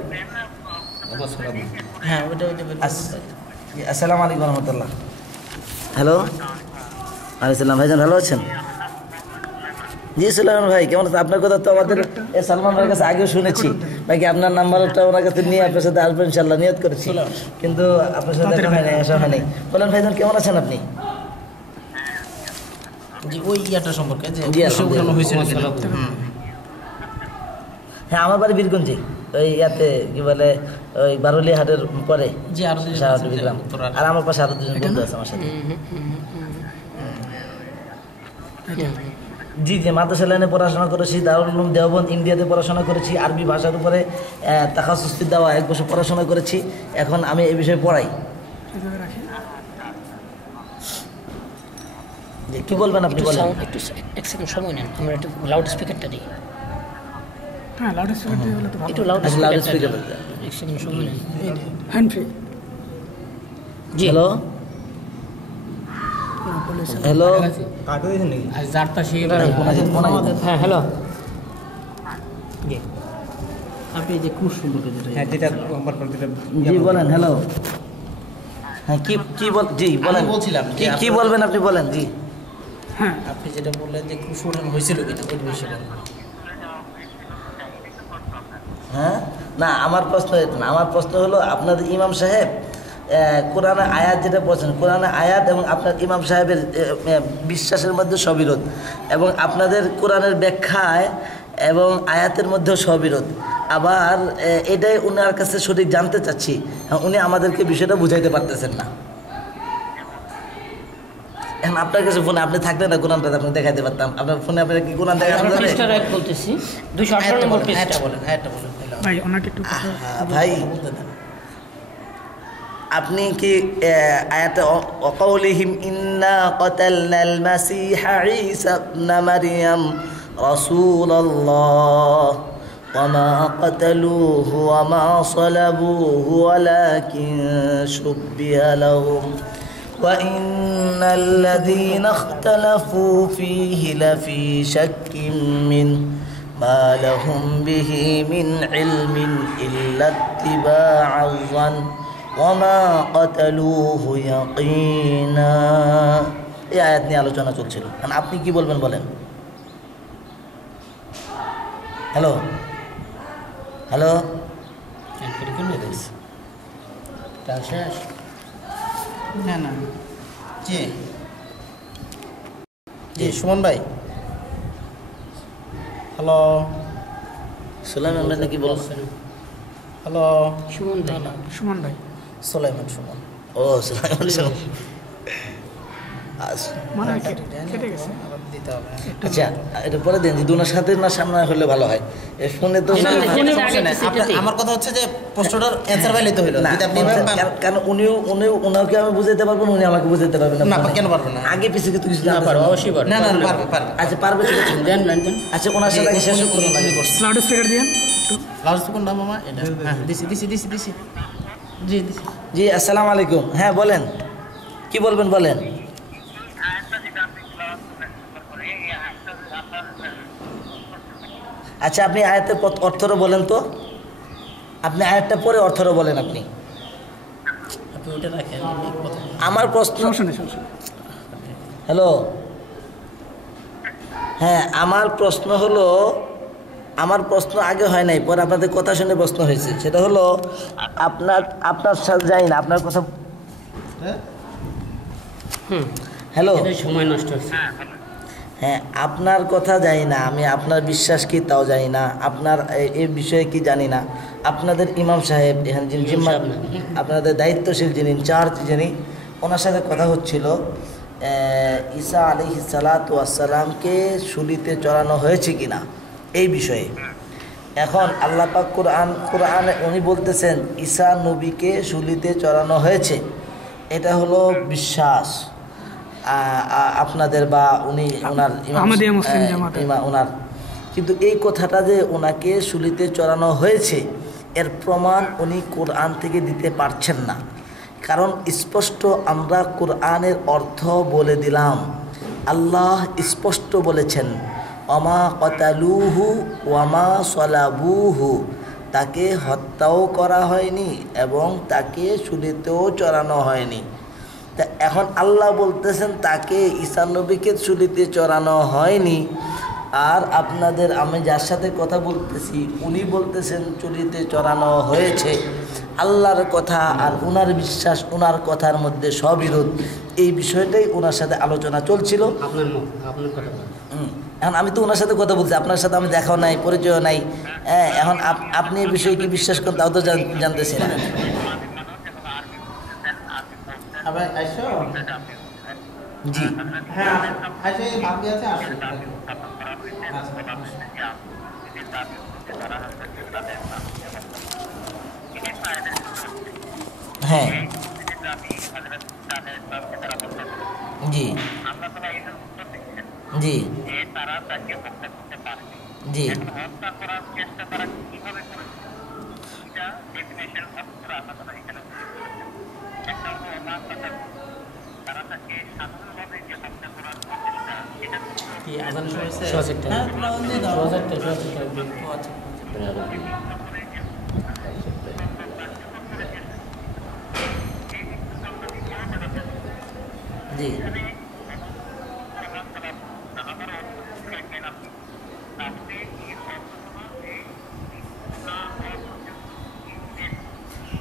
হ্যাঁ ওইটা আসসালামু আলাইকুম ওয়া রাহমাতুল্লাহ। হ্যালো, আলাইসাল্লাম, ভাইজান ভালো আছেন? জি সুলাইমান ভাই, কেমন আছেন? আপনার কথা তো আমাদের সালমান ভাইয়ের কাছে আগেও শুনেছি, বাকি আপনার নাম্বারটা ওনার কাছে নিয়ে আপনার সাথে আসবেন ইনশাল্লাহ, নিয়ত করেছি, কিন্তু আপনার সাথে দেখা হয় নাই, আসা হয়নি। বলেন ভাইজান, কেমন আছেন আপনি? জি ওই ইয়াটা সম্পর্কে যে জি, আলহামদুলিল্লাহ। হয়েছিল হ্যাঁ, আমার বাড়ি বীরগঞ্জে, ওই ইয়াতে কি বলে ওই বারুলি হাটের পরে। জি আরো শাহবাগ গ্রাম। আর আমার পাশে আরো দুজন বন্ধু আছে আমার সাথে। জি জি, মাদ্রাসা লাইনে পড়াশোনা করেছি, দারুল উলুম দেওবন্দ ইন্ডিয়াতে পড়াশোনা করেছি, আরবি ভাষার উপরে তাখাসুস দাওয়া 1 বছর পড়াশোনা করেছি। এখন আমি এই বিষয়ে পড়াই। জি, কি বলবেন আপনি বলেন। একটু এক সেকেন্ড সময় নেন, আমরা একটু লাউড স্পিকারটা দিই। হ্যাঁ, লাউড স্পিকার দিয়ে হলে তো ভালো। একটু লাউড আচ্ছা, লাউড স্পিকার স্পিকার। এক সেকেন্ড সময় নেন। Hand free. জি হ্যালো হ্যালো, কাটে দিয়েছেন নাকি? আর যারটা সে হ্যাঁ হ্যালো, আপনি যে ক্রুশ সম্পর্কে যেটা হ্যাঁ, যেটা আমার যেটা জি বলেন। হ্যালো, হ্যাঁ কি বল, জি বলেন, বলছিলাম যে কি বলবেন আপনি বলেন। জি আপনি যেটা বললেন যে ক্রুশ ওঠানো হয়েছিল কিনা ওই বিষয়ে হ্যাঁ, না আমার প্রশ্ন এটা না, আমার প্রশ্ন হলো আপনাদের ইমাম সাহেব কোরআনে আয়াত যেটা বলছেন, কোরআনে আয়াত এবং আপনার ইমাম সাহেবের বিশ্বাসের মধ্যে সবিরোধ, এবং আপনাদের কোরআনের ব্যাখ্যায় এবং আয়াতের মধ্যেও সবিরোধ। আবার এটাই উনার কাছে সঠিক জানতে চাচ্ছি, উনি আমাদেরকে বিষয়টা বুঝাইতে পারতেছেন না। এখন আপনার কাছে ফোনে আপনি থাকলে না কোরআনটা আপনি দেখাইতে পারতাম, আপনার ফোনে আপনার কি কোরআন দেখানো আমরা যাবে? পৃষ্ঠার এক বলতেছি 218 নম্বর পৃষ্ঠা। হ্যাঁ বলেন ভাই ওনাকে একটু কথা ভাই আপনি কি আয়াতে ওয়াকাউলিহিম ইন্না কাতালনাল মাসিহা ঈসা ইবনে মারইয়াম রাসূলুল্লাহ ওয়ামা কাতালুহু ওয়ামা সালাবুহু ওয়ালাকিন শুব্বিহা লাহুম ওয়া ইন্নাল লাযীনা ইখতালাফু ফীহি লাফী শাক্কিন মিনহু মা লাহুম বিহি মিন ইলমিন ইল্লা ইত্তিবাআল যন ওয়ামা কাতালুহু ইয়াকিনা। এই আয়াত নিয়ে আলোচনা চলছিল, কারণ আপনি কি বলবেন বলেন। হ্যালো হ্যালো, শেষ না জি জি সুমন ভাই হ্যালো সুলাইমান ভাই নাকি বলছেন? হ্যালো সুমন ভাই না, সুমন ভাই সুলাইমান সুমন ও সুলাইমান মানে কেটে গেছে। আবার দিতে হবে আচ্ছা, এটা পরে দিন যে দুনার সাথে না সামনে হলে ভালো হয়। এই ফোনে তো আমার কথা হচ্ছে যে প্রশ্নটার অ্যানসার পাইলে তো হলো না, যদি আপনি এভাবে পান- কারণ উনাকে আমি বুঝাইতে পারবো না, উনি আমাকে বুঝাইতে পারবেন না কেন পারবেন না আগে পিছিয়ে তো কিছু না জানতে পারো, চান না। অবশ্যই পারো। না পারবে আচ্ছা পারবে, ঠিক আছে। দেন লাইন দেন। আচ্ছা ওনার সাথে আগে শেষ করুন। লাউড স্পিকার দিয়ে লাউড স্পিকার নাম মামা এটা হ্যাঁ দিছি জি দিছি জি আসসালামু আলাইকুম। হ্যাঁ বলেন, কি বলবেন বলেন। আচ্ছা আপনি আয়াতের অর্থটা বলেন তো, আপনি আয়াতটা পরে অর্থটা বলেন। আপনি আপনি ওটা রাখেন আমি কথা বলি। আমার প্রশ্ন, সমস্যা নেই। হ্যালো, হ্যাঁ আমার প্রশ্ন হলো, আমার প্রশ্ন আগে হয় নাই, পরে আপনাদের কথা শুনে প্রশ্ন হয়েছে। সেটা হলো আপনার সাথে যাই না, আপনার কথা। হ্যালো, এদের সময় নষ্ট হচ্ছে। হ্যাঁ আপনার কথা জানি না, আমি আপনার বিশ্বাস কি তাও জানি না, আপনার এই বিষয়ে কি জানি না। আপনাদের ইমাম সাহেব এখানে যিনি জিম্মা, আপনাদের দায়িত্বশীল যিনি ইনচার্জ, যিনি, ওনার সাথে কথা হচ্ছিল ঈসা আলাইহিস সালাতু ওয়াস সালামকে শুলিতে চড়ানো হয়েছে কিনা এই বিষয়ে। এখন আল্লাহ পাক কোরআনে উনি বলতেছেন ঈসা নবীকে শুলিতে চড়ানো হয়েছে, এটা হলো বিশ্বাস আপনাদের বা উনি ওনার আহমদিয়া মুসলিম জামাত ওনার, কিন্তু এই কথাটা যে ওনাকে শুলিতে চড়ানো হয়েছে এর প্রমাণ উনি কোরআন থেকে দিতে পারছেন না। কারণ স্পষ্ট আমরা কোরআনের অর্থ বলে দিলাম, আল্লাহ স্পষ্ট বলেছেন ওমা কতালুহু ওয়ামা সলাবুহু, তাকে হত্যাও করা হয়নি এবং তাকে শুলিতেও চড়ানো হয়নি। তা এখন আল্লাহ বলতেছেন তাকে ঈসা নবীকে শুলিতে চড়ানো হয়নি, আর আপনাদের আমি যার সাথে কথা বলতেছি উনি বলতেছেন চুলিতে চড়ানো হয়েছে। আল্লাহর কথা আর ওনার বিশ্বাস, ওনার কথার মধ্যে সবিরোধ। এই বিষয়টাই ওনার সাথে আলোচনা চলছিল। আপনার মত, আপনার কথা বলেন। এখন আমি তো ওনার সাথে কথা বলছি, আপনার সাথে আমি দেখাও নাই, পরিচয় নাই। হ্যাঁ, এখন আপনি এই বিষয়ে কি বিশ্বাস করেন তাও তো জানতেছি না। আবার আইসো জি হ্যাঁ আসে বাকি আছে আসে হ্যাঁ জি জি জি কি আজান শুরু হয়েছে সহজ একটা হ্যাঁ তোমরা ওই দাও সহজ একটা জি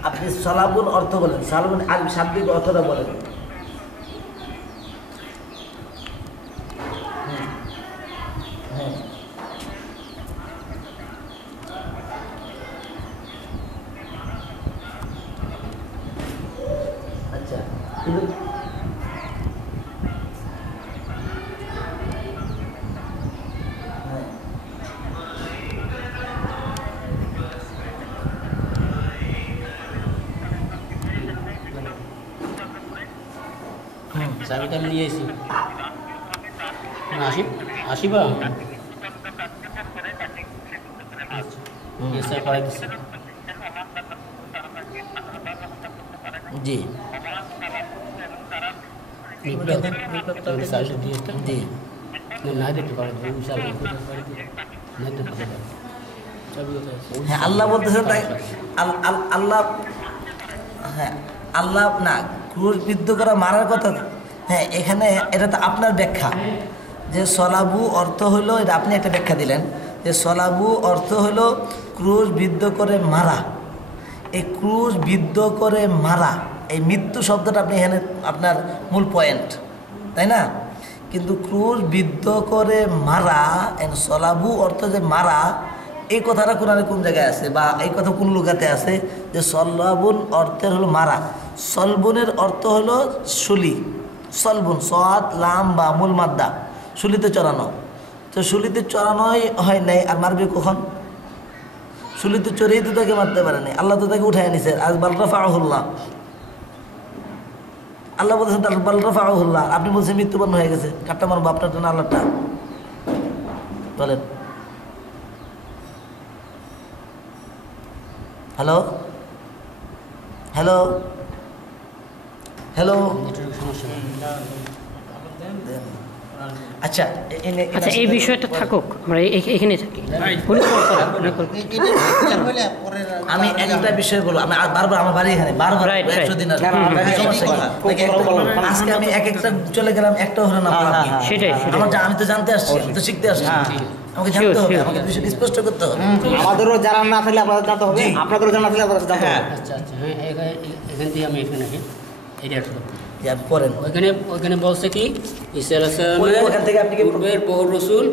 আপনি সালাবুল অর্থ বলেন, সালাবুল আর শাব্দিক অর্থটা বলেন। হ্যাঁ হ্যাঁ আচ্ছা কিন্তু হ্যাঁ চাবিটা আমি নিয়ে এসেছি আসি বা এসে করাই দিচ্ছি জি চাবিটা দিয়ে জি না দেখতে পারে না দেখতে পারে হ্যাঁ আল্লাহ বলতেছেন তাই আল্লাহ হ্যাঁ আল্লাহ না ক্রুশবিদ্ধ করা মারার কথা। হ্যাঁ এখানে এটা তো আপনার ব্যাখ্যা যে সলাবু অর্থ হলো, এটা আপনি একটা ব্যাখ্যা দিলেন যে সলাবু অর্থ হলো ক্রুশবিদ্ধ করে মারা। এই ক্রুশবিদ্ধ করে মারা, এই মৃত্যু শব্দটা আপনি এখানে আপনার মূল পয়েন্ট, তাই না? কিন্তু ক্রুশবিদ্ধ করে মারা, সলাবু অর্থ যে মারা, এই কথাটা কোরআনে কোন জায়গায় আছে বা এই কথা কোন লুগাতে আছে যে সলাবুন অর্থের হলো মারা, সলবুনের অর্থ হলো শুলি, সলবুন সদ লাম বা মূল মাদ্দা, শুলিতে চড়ানো। তো শুলিতে চড়ানোই হয় নাই, আর মারবে কখন? শুলিতে চড়িয়ে তো তাকে মারতে পারে নাই, আল্লাহ তো তাকে উঠায় নিছে। আর বালরাফাহুল্লাহ, আল্লাহ বলছেন তার বালরাফাহুল্লাহ, আপনি বলছেন মৃত্যুবরণ হয়ে গেছে। কারটা মারবো, আপনারটা না আল্লাহটা? বলেন। হ্যালো হ্যালো হ্যালো আচ্ছা আচ্ছা এই বিষয়টা থাকুক, আমরা এখানে থাকি। আমি একটা বিষয় বলবো, আমি বারবার আমার বাড়ি এখানে বারবার 100 দিন আজকে আমি এক একটা চলে গেলাম, একটা হলো না। সেটাই আমি তো জানতে আসছি, আমি তো শিখতে আসছি, আমাকে জানতে হবে, আমাকে বিষয়টা স্পষ্ট করতে হবে। আমাদেরও জানা না থাকলে আপনাদের জানতে হবে, আপনাদেরও জানা থাকলে আপনাদের জানতে হবে। আচ্ছা আচ্ছা হ্যাঁ এখান থেকে আমি এখানে আসি এটা পড়েন ওইখানে বলছে কি ঈসা আলাইহিস ওখান থেকে আপনি কি পূর্বের বহু রাসূল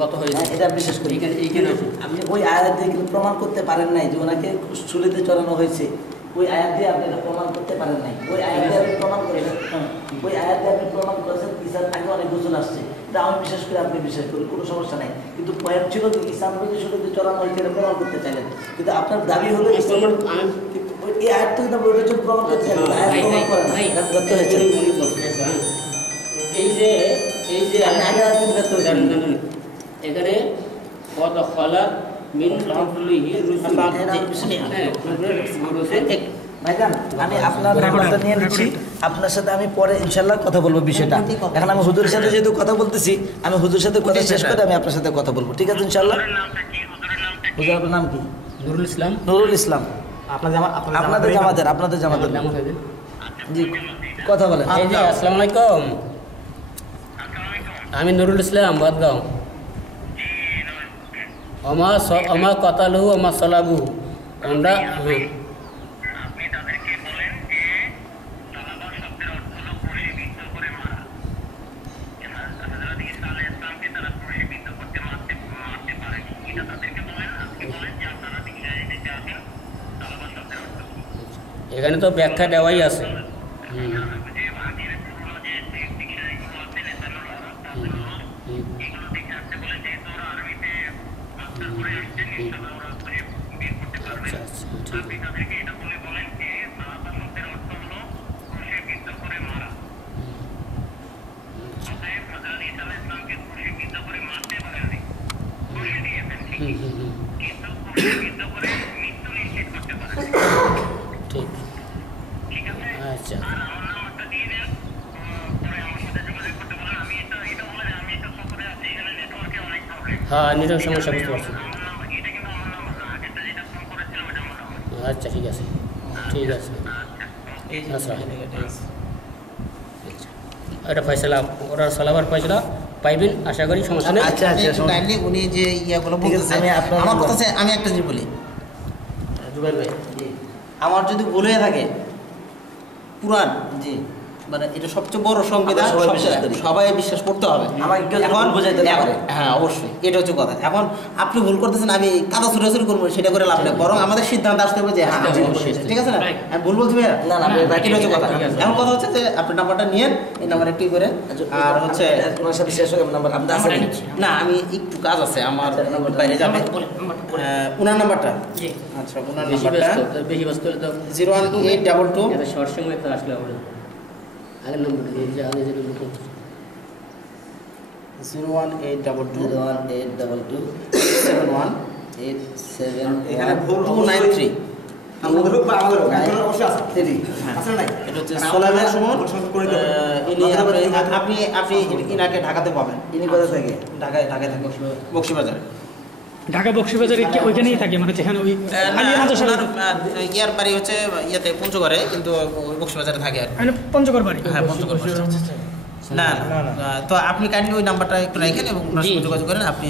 গত হয়েছে, এটা বিশেষ করে এইখানে আপনি ওই আয়াত দিয়ে কিন্তু প্রমাণ করতে পারেন নাই যে ওনাকে শুলিতে চড়ানো হয়েছে। ওই আয়াত দিয়ে আপনি এটা প্রমাণ করতে পারেন নাই। ওই আয়াত দিয়ে আপনি প্রমাণ করেছেন, ওই আয়াত দিয়ে আপনি প্রমাণ করেছেন ঈসার আগে অনেক গোসল আসছে। এটা আমি বিশেষ করে, আপনি বিশেষ করে কোনো সমস্যা নাই। কিন্তু পয়েন্ট ছিল যে ঈসা নবীকে শুলিতে চড়ানো হয়েছে এটা প্রমাণ করতে চাইলেন, কিন্তু আপনার দাবি হলো এই আয়াত তো কিন্তু ওইটার জন্য প্রমাণ করতে চাইলেন, আয়াত প্রমাণ করেন না, এটা ব্যর্থ হয়েছে। এই যে আপনি আগে আয়াত কিন্তু ব্যর্থ হয়েছেন। এখানে কত খলা মিন ক্বাবলিহি রুসুল ভাইজান আমি আপনার নাম্বারটা নিয়ে নিচ্ছি, আপনার সাথে আমি পরে ইনশাল্লাহ কথা বলবো বিষয়টা। এখন আমি হুজুরের সাথে যেহেতু কথা বলতেছি, আমি হুজুরের সাথে কথা শেষ করে আমি আপনার সাথে কথা বলবো, ঠিক আছে ইনশাল্লাহ? হুজুর আপনার নাম কি? নুরুল ইসলাম। নুরুল ইসলাম। আপনাদের জামাতের জি কথা বলেন। এই যে আসসালামু আলাইকুম, আমি নুরুল ইসলাম বাদগাঁও। আমা কাতালহু আমা সালাবু, আমরা এখানে তো ব্যাখ্যা দেওয়াই আছে। আচ্ছা আচ্ছা ঠিক ঠিক আচ্ছা হ্যাঁ নেটওয়ার্ক সমস্যা বুঝতে পারছি আচ্ছা ঠিক আছে আচ্ছা এটা ফয়সালা ওরা সালাবার ফয়সালা পাইবেন আশা করি সমস্যা নেই আচ্ছা আচ্ছা কাইন্ডলি উনি যে ইয়াগুলো ঠিক আছে, বলতেছে আমি আপনার আমার নাম্বার- কথা হচ্ছে, আমি একটা জিনিস বলি, জুবাইর ভাই জি আমার যদি ভুল হয়ে থাকে পুরাণ জি মানে এটা সবচেয়ে বড় সংবিধান, আমরা সবাই বিশ্বাস করি। সবাই বিশ্বাস করতে হবে। আমাকে কেউ যদি ভুল বোঝাইতে না পারে। হ্যাঁ অবশ্যই, এটা হচ্ছে কথা। এখন আপনি ভুল করতেছেন, আমি কাদা ছুটাছুটি করবো, সেটা করে লাভ নেই, বরং আমাদের সিদ্ধান্ত আসতে হবে যে হ্যাঁ আমি ভুল করেছি। ঠিক আছে না? আমি ভুল বলছি ভাইয়া? না, না, আপনি এটা হচ্ছে কথা। ঠিক আছে। এখন কথা হচ্ছে যে আপনি নাম্বারটা নিয়েন, এই নাম্বারে একটি করে, আর হচ্ছে তোমার সাথে শেষ হয়ে নাম্বার আপনি আসেন না আমি একটু কাজ আছে আমার, আচ্ছা, নাম্বারটা- বাইরে যাবে। উনার নাম্বারটা, জি আচ্ছা উনার বেশি নাম্বারটা ব্যস্ত বেশি ব্যস্ত হলে তো 01822 এত শর্ট সময় তো আসলে হবে আগের নম্বরটা দিয়ে যে আগে যে নম্বর করতে 01822 01822 71 87 এখানে 293 আমাদের হোক বা আমাদের হোক, আমাদের অবশ্যই আছে। হ্যাঁ। আছে না নাই? এটা হচ্ছে কারণ সোলাইমান আমাদের সুমন। পরিসংখ্যান করে দিতে হবে। ইনি আমাদের আপনি ইনাকে ঢাকাতে পাবেন। ইনি কোথা থেকে ঢাকায় থাকে বক্সিবাজারে। ঢাকা বক্সিবাজারে ওইখানেই থাকে, মানে যেখানে ওই আলিয়া মাদ্রাসার ইয়ার বাড়ি হচ্ছে ইয়াতে পঞ্চগড়ে, কিন্তু ওই বক্সিবাজারে থাকে আর কি। মানে পঞ্চগড় বাড়ি। হ্যাঁ পঞ্চগড় না তো আপনি কাইন্ডলি ওই নাম্বারটা একটু রাখেন এবং ওনার সঙ্গে যোগাযোগ করেন, আপনি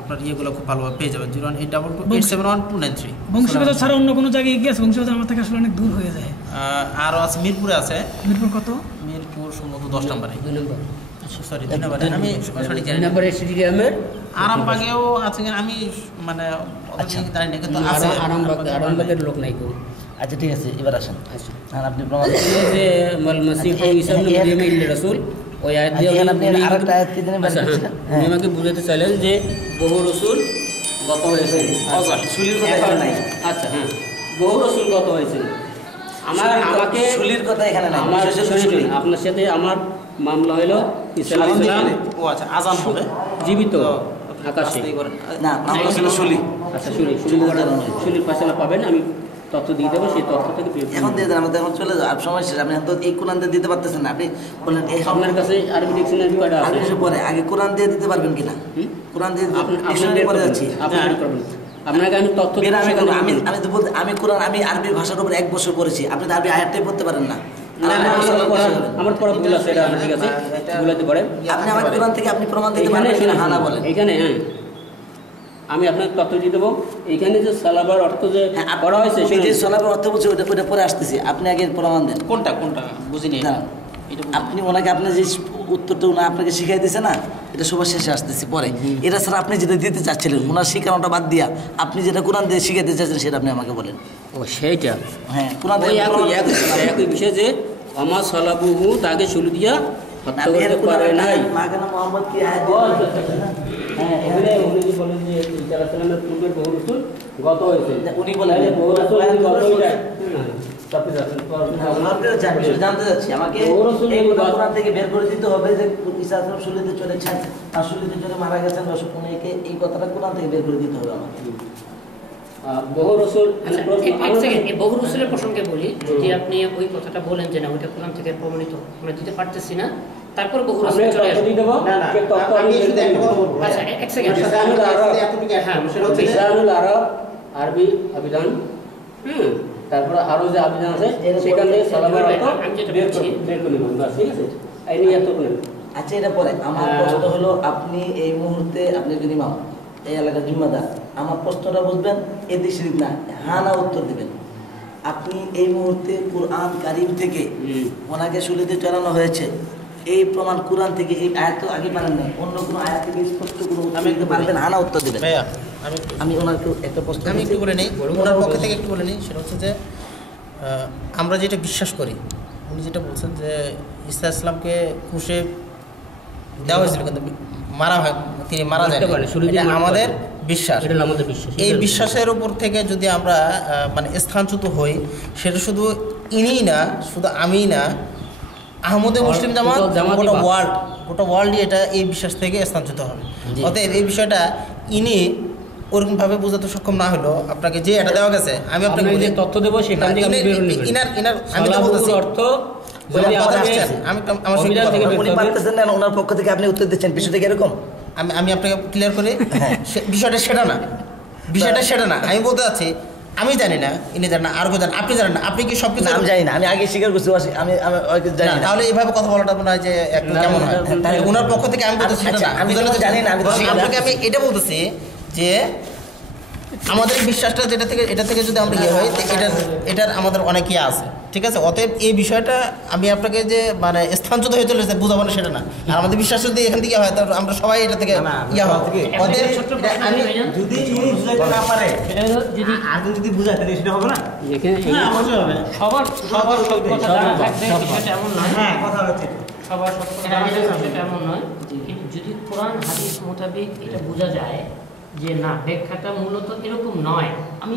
আপনার ইয়েগুলো খুব ভালোভাবে পেয়ে যাবেন। 01822871293। বংশীবাজার ছাড়া অন্য কোনো জায়গায় গিয়েছে? বংশীবাজার আমার থেকে আসলে অনেক দূর হয়ে যায়। আরও আছে মিরপুরে আছে, মিরপুর কত? মিরপুর সম্ভবত 10 নম্বরে, 2 নম্বর সরি 2 নম্বরে, আমি সঠিক জানি 2 না। নম্বরে স্টেডিয়ামের আরামবাগেও আছে কিনা আমি মানে আচ্ছা। জানি না, কিন্তু আছে আরামবাগের লোক নাই কেউ আচ্ছা ঠিক আছে এবার আসেন আচ্ছা আর আপনি প্রমাণ এই যে মাল মাসিহ ও ঈসা ইবনে মারইয়াম ইল্লা রাসূল ওই আয়াত দিয়ে এখানে আপনি উনি- আরেকটা আয়াত কি জানেন আচ্ছা, বলছিলেন? উনি আমাকে বুঝাতে চাইলেন যে বহু রসুল গত হয়েছে সুলির কথা এখানে নাই আচ্ছা হ্যাঁ বহু রসুল গত হয়েছে আমাকে সুলির কথা এখানে নাই আমার বিশেষ করে সুলি। আপনার সাথে আমার মামলা হলো ঈসা আলাইহিস সালাম ও আচ্ছা আজান হবে জীবিত তো আকাশে আস্তেই করেন। না মামলা ছিল সুলি আচ্ছা শুনির ফয়সালা পাবেন, আমি তথ্য দিয়ে দেবো, সেই তথ্য থেকে পেয়ে এখন দিয়ে দেন আমাদের এখন চলে যাও আর সময় শেষ আপনি এখন তো এই কোরআন দিয়ে দিতে পারতেছেন না আপনি বললেন এই আপনার কাছে আরবি ডিকশনারি কয়টা আছে? আগে এসে পরে আগে কোরআন দিয়ে দিতে পারবেন কিনা হুম? কোরআন দিয়ে আপনি ডিকশনারি পরে যাচ্ছি বের করবেন। আপনাকে আমি তথ্য বের আমি সেখানে আমি দিই। আমি তো বলতে আমি কোরআন আমি আরবি ভাষার উপর 1 বছর পড়েছি আপনি তো আরবি আয়াতটাই পড়তে পারেন না না, না, আমার পড়া ভুল আছে, এটা ঠিক আছে, ভুলাতে পারেন। আপনি আমার কোরআন থেকে আপনি প্রমাণ দিতে এইখানে পারবেন কিনা শুনুন, হ্যাঁ না বলেন এইখানে হ্যাঁ আমি আপনার তথ্য দিয়ে দেবো। এইখানে যে সালাবার অর্থ যে হ্যাঁ, আপনি করা হয়েছে আমি যে শুনুন। সলাপের অর্থ বলছি ওটা ওটা পরে আসতেছি আপনি আগে প্রমাণ দেন কোনটা বুঝিনি না এটা আপনি ওনাকে আপনার যে উত্তরটা ওনা আপনাকে শিখাই দিয়েছে না এটা সবার শেষে আসতেছি পরে এটা স্যার আপনি যেটা দিতে চাচ্ছিলেন ওনার শিখানোটা বাদ দিয়া আপনি যেটা কোরআন দিয়ে শিখাইতে চাচ্ছেন সেটা আপনি আমাকে বলেন ও সেইটা হ্যাঁ কোরআন ওই দিয়ে একই বিষয় যে আমার সালাবুহু তাকে শুরু দিয়া হত্যা করতে পারে নাই। মাগানা মোহাম্মদ কি আয়াত ও, আচ্ছা, আচ্ছা, আচ্ছা। হ্যাঁ এখানে উনি যে বলেন যে ঈসা আলাইহিস সালামের পূর্বের বহু রসুল গত হয়েছে, উনি বলেন তাহলে বহু রসুল আয়াত গত রসুল। হয়ে যায়। তারপরে যাচ্ছেন, জানতে যাচ্ছি আমাকে বহু রসুল এই এই বাত- কোরআন থেকে বের করে দিতে হবে যে ঈসা আলাইহিস সুলিতে চলেছেন আর সুলিতে চলে মারা গেছেন উনিকে এই কথাটা কোরআন থেকে বের করে দিতে হবে আমাকে বহু রসুল আচ্ছা, এক সেকেন্ড, এই বহু রসুলের প্রসঙ্গে বলি, যদি আপনি ওই কথাটা বলেন যে না ওইটা কোরআন থেকে প্রমাণিত আমরা দিতে পারতেছি না, তারপর বহু রসুল আপনি চলে তথ্য আসবে। দিয়ে দেবো, না, না, যে তথ্য আমি শুধু একটা কথা বলবো। আচ্ছা এক সেকেন্ড, লিসানুল আরব, হ্যাঁ, লিসানুল আরব আরবি আবিধান, তারপরে আরো যে আবিধান আছে সেখান থেকে সালাবার অর্থ আমি যেটা বের বলছি। করে নেবেন, বাস, ঠিক আছে? এই নিয়ে এতটুকু নেন। আচ্ছা এটা পরে আমার প্রশ্ন হলো আপনি এই মুহূর্তে আপনি যদি ইমাম এই এলাকার জিম্মাদার আমার প্রশ্নটা বুঝবেন এদিক সেদিক না হ্যাঁ না উত্তর দিবেন আপনি এই মুহূর্তে কোরআন কারিম থেকে ওনাকে শুলিতে চড়ানো হয়েছে এই প্রমাণ কোরআন থেকে এই আয়াত তো আগে পারেন না অন্য কোনো আয়াত থেকে স্পষ্ট কোনো উত্তর দিতে পারবেন হ্যাঁ না উত্তর দিবেন ভাইয়া আমি আমি ওনাকে একটা প্রশ্ন আমি একটু করছি। বলে নিই, ওনার পক্ষ থেকে একটু বলে নিই। সেটা হচ্ছে যে আমরা যেটা বিশ্বাস করি, উনি যেটা বলছেন যে ঈসা ইসলামকে ক্রুশে দেওয়া হয়েছিল, কিন্তু তিনি মারা মারতে যায়নি। পারে, শুরুতেই এটা মারতে আমাদের পারে। বিশ্বাস। এটা হলো আমাদের বিশ্বাস। এই বিশ্বাসের উপর থেকে যদি আমরা মানে স্থানচ্যুত হই, সেটা শুধু ইনিই না, শুধু আমিই না, আহমদে মুসলিম জামাত গোটা ওয়ার্ল্ডই এটা এই বিশ্বাস থেকে স্থানচ্যুত হবে। অতএব এই বিষয়টা ইনি ওরকমভাবে বোঝাতে সক্ষম না হলো আপনাকে, যে এটা দেওয়া গেছে আমি আপনাকে যে তথ্য দেবো সেখান থেকে আপনি বের নেবেন। ইনার আমি তো বলতেছি অর্থ যদি যদি আমাদের আমাদের আমি আমার সঙ্গে অভিধান থেকে উনি পারতেছেন না, ওনার পক্ষ থেকে আপনি উত্তর দিচ্ছেন, বিষয়টা কি এরকম? আমি আপনাকে ক্লিয়ার করি, বিষয়টা সেটা না, বিষয়টা সেটা না। আমি বলতে চাচ্ছি আমি জানি না, ইনি জানেন না, আর কেউ জানেন, আপনি জানেন না, আপনি কি সব কিছু আমি জানি না, আমি আগে স্বীকার করছি, আমি জানি না। তাহলে এইভাবে কথা বলাটা মনে হয় যে একটু কেমন হয়। ওনার পক্ষ থেকে আমি বলতে সেটা না, আমি তো জানি না, আমি তো আপনাকে আমি এটা বলতেছি যে আমাদের বিশ্বাসটা এটা থেকে যদি আমরা ইয়ে হয়, এটার আমাদের অনেক ইয়ে আছে, ঠিক আছে। অতএব এই বিষয়টা আমি আপনাকে যে মানে স্থানচ্যুত হয়ে চলেছে বুঝাবো না, সেটা না। আর আমাদের বিশ্বাস যদি এখান থেকে হয়, তাহলে আমরা সবাই এটা থেকে ইয়া হয়। অতএব আমি যদি ইনি বুঝাইতে না পারে সেটা হলো যদি আর যদি বুঝায় তাহলে সেটা হবে না। এখানে অবশ্যই হবে। সবার সব কথা জানা থাকবে বিষয়টা এমন নয়। হ্যাঁ, কথা হচ্ছে সবার সব কথা জানা থাকবে বিষয়টা এমন নয়। কিন্তু যদি কোরআন হাদিস মোতাবেক এটা বোঝা যায় যে না, ব্যাখ্যাটা মূলত এরকম নয়, আমি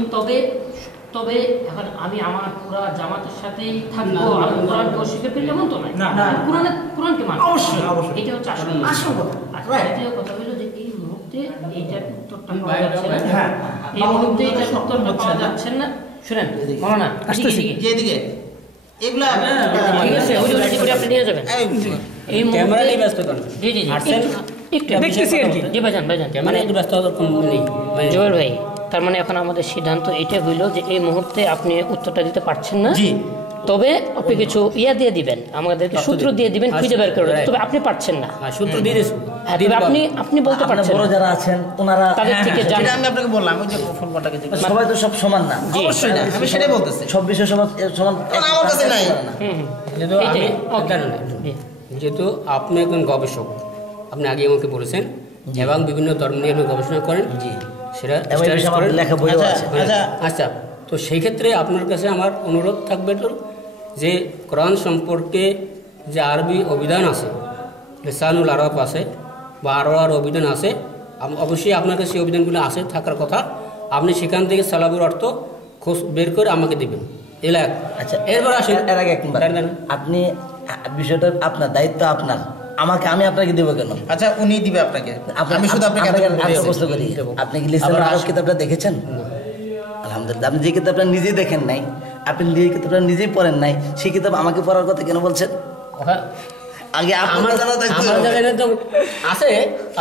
তবে এখন আমি আমার পুরা জামাতের সাথেই থাকবো, আমি কোরআনকে অস্বীকার করি এমন তো নয়। কোরআনকে মানবো, অবশ্যই। এটা হচ্ছে আসল কথা। আর দ্বিতীয় কথা হলো যে এই মুহূর্তে এইটার উত্তরটা পাওয়া যাচ্ছে না। হ্যাঁ, এই মুহূর্তে এইটার উত্তরটা পাওয়া যাচ্ছে না। শুনেন মৌলানা, যেদিকে এগুলা ঠিক আছে, ওই রেডি করে আপনি নিয়ে যাবেন। এই ক্যামেরা নিয়ে ব্যস্ত করেন। জি একটু দেখতেছি আর কি। জি ভাইজান ক্যামেরা একটু ব্যস্ত হওয়ার কোনো নেই। জোয়েল ভাই, তার মানে এখন আমাদের সিদ্ধান্ত এটা হইলো যে এই মুহূর্তে আপনি উত্তরটা দিতে পারছেন না, তবে আপনি কিছু দিয়ে দিবেন, আমাদেরকে সূত্র দিয়ে দিবেন, খুঁজে বের করে, তবে আপনি পারছেন না। সূত্র দিয়ে দিয়েছি। আপনি বলতে পারছেন বড় যারা আছেন ওনারা তাদের থেকে যেটা জানেন। আমি আপনাকে বললাম, ওই যে ফুলবাটাকে সবাই তো সব সমান না, অবশ্যই না, আমি সেটাই বলতেছি। সব বিষয় সমান আমার কাছে নাই। যেহেতু যেহেতু আপনি একজন গবেষক, আপনি আগে আমাকে বলেছেন, এবং বিভিন্ন ধর্ম নিয়ে আপনি গবেষণা করেন, সেটা লেখা বইও আছে। আচ্ছা, তো সেই ক্ষেত্রে আপনার কাছে আমার অনুরোধ থাকবে তো যে কোরআন সম্পর্কে যে আরবি অভিধান আছে, লিসানুল আরব আছে বা আরোয়ার অভিধান আছে, অবশ্যই আপনার কাছে সেই অভিধানগুলো আছে থাকার কথা। আপনি সেখান থেকে সালাবুর অর্থ খোঁজ বের করে আমাকে দেবেন। এলাক আচ্ছা, এরপর আসেন এর আগে একবার আপনি বিষয়টা আপনার দায়িত্ব, আপনার আমি আপনাকে দেবো কেন? আচ্ছা, উনি দিবে আপনাকে, আমি শুধু আপনাকে প্রশ্ন করি, আপনি কি লিসানুল আরব কিতাবটা দেখেছেন? আলহামদুলিল্লাহ, আপনি যে কিতাবটা নিজেই দেখেন নাই, আপনি যে কিতাবটা নিজেই পড়েন নাই, সেই কিতাব আমাকে পড়ার কথা কেন বলছেন? আগে আমার জায়গায় তো আছে,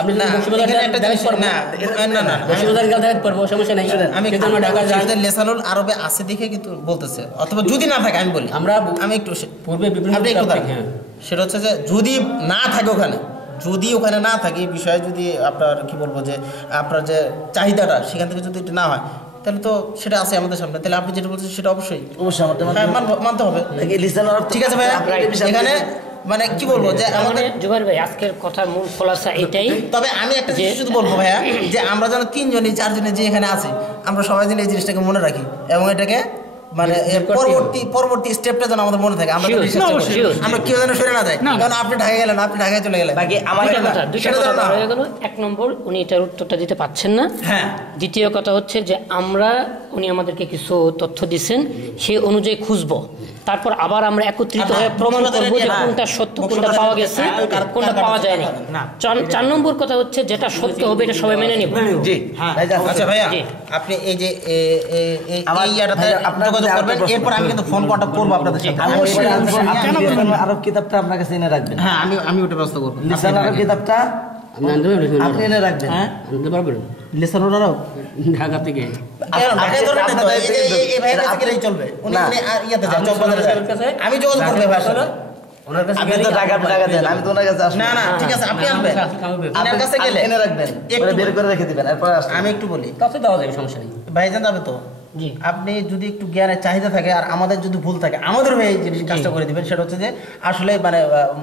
আপনি না, এখানে একটা জিনিস না, সমস্যা নাই। আমি লেসানুল আরবে আছে দেখে কিন্তু বলতেছে, অথবা যদি না থাকে, আমি বলি আমি একটু পূর্বে বিভিন্ন সেটা হচ্ছে যে যদি না থাকে ওখানে, যদি ওখানে না থাকে এই বিষয়ে, যদি আপনার কি বলবো যে আপনার যে চাহিদাটা সেখান থেকে যদি এটা না হয়, তাহলে তো সেটা আছে আমাদের সামনে। তাহলে আপনি যেটা বলছেন সেটা অবশ্যই মানতে হবে। ঠিক আছে ভাইয়া, এখানে মানে কি বলবো যে আমাদের জুবাইর ভাই আজকের কথার মূল খোলাসা এটাই। তবে আমি একটা জিনিস শুধু বলবো ভাইয়া, যে আমরা যেন তিনজনই চারজনে যে এখানে আছি, আমরা সবাই যেন এই জিনিসটাকে মনে রাখি এবং এটাকে মানে পরবর্তী স্টেপটা যেন আমাদের মনে থাকে। আমরা কেউ যেন সরে না যায়, কারণ আপনি ঢাকায় গেলেন, আপনি ঢাকায় চলে গেলেন, এক নম্বর উনি এটার উত্তরটা দিতে পারছেন না। দ্বিতীয় কথা হচ্ছে যে উনি আমাদেরকে কিছু তথ্য দিচ্ছেন, সেই অনুযায়ী খুঁজবো, তারপর আবার আমরা একত্রিত হয়ে প্রমাণ করবো যে কোনটা সত্য, কোনটা পাওয়া গেছে, কোনটা পাওয়া যায়নি। 4 নম্বর কথা হচ্ছে যেটা সত্য হবে এটা সবাই মেনে নিব। আচ্ছা ভাইয়া, আপনি এই যে যোগাযোগ করবেন, এরপর আমি কিন্তু ফোন কন্টাক্ট করবো আপনাদের সাথে। আরব কিতাবটা আপনার কাছে এনে রাখবেন। হ্যাঁ, আমি ওটা ব্যবস্থা করবো। লিসানুল আরব কিতাবটা আপনি এনে রাখবেন। আনতে পারবেন লিসানুল আরব ঢাকা থেকে আমি যোগাযোগ করবো ভাই, আপনি তো টাকা দেন, আমি তো ওনার কাছে আসবো না না, ঠিক আছে, আপনি আসবেন, আপনার কাছে গেলে এনে রাখবেন, বের করে রেখে দিবেন, এরপর আমি একটু বলি, কাছে দেওয়া যাবে, সমস্যা নেই। ভাইজান যাবে তো, আপনি যদি একটু জ্ঞানের চাহিদা থাকে আর আমাদের যদি ভুল থাকে, আমাদের হয়ে এই জিনিস কাজটা করে দিবেন। সেটা হচ্ছে যে আসলে মানে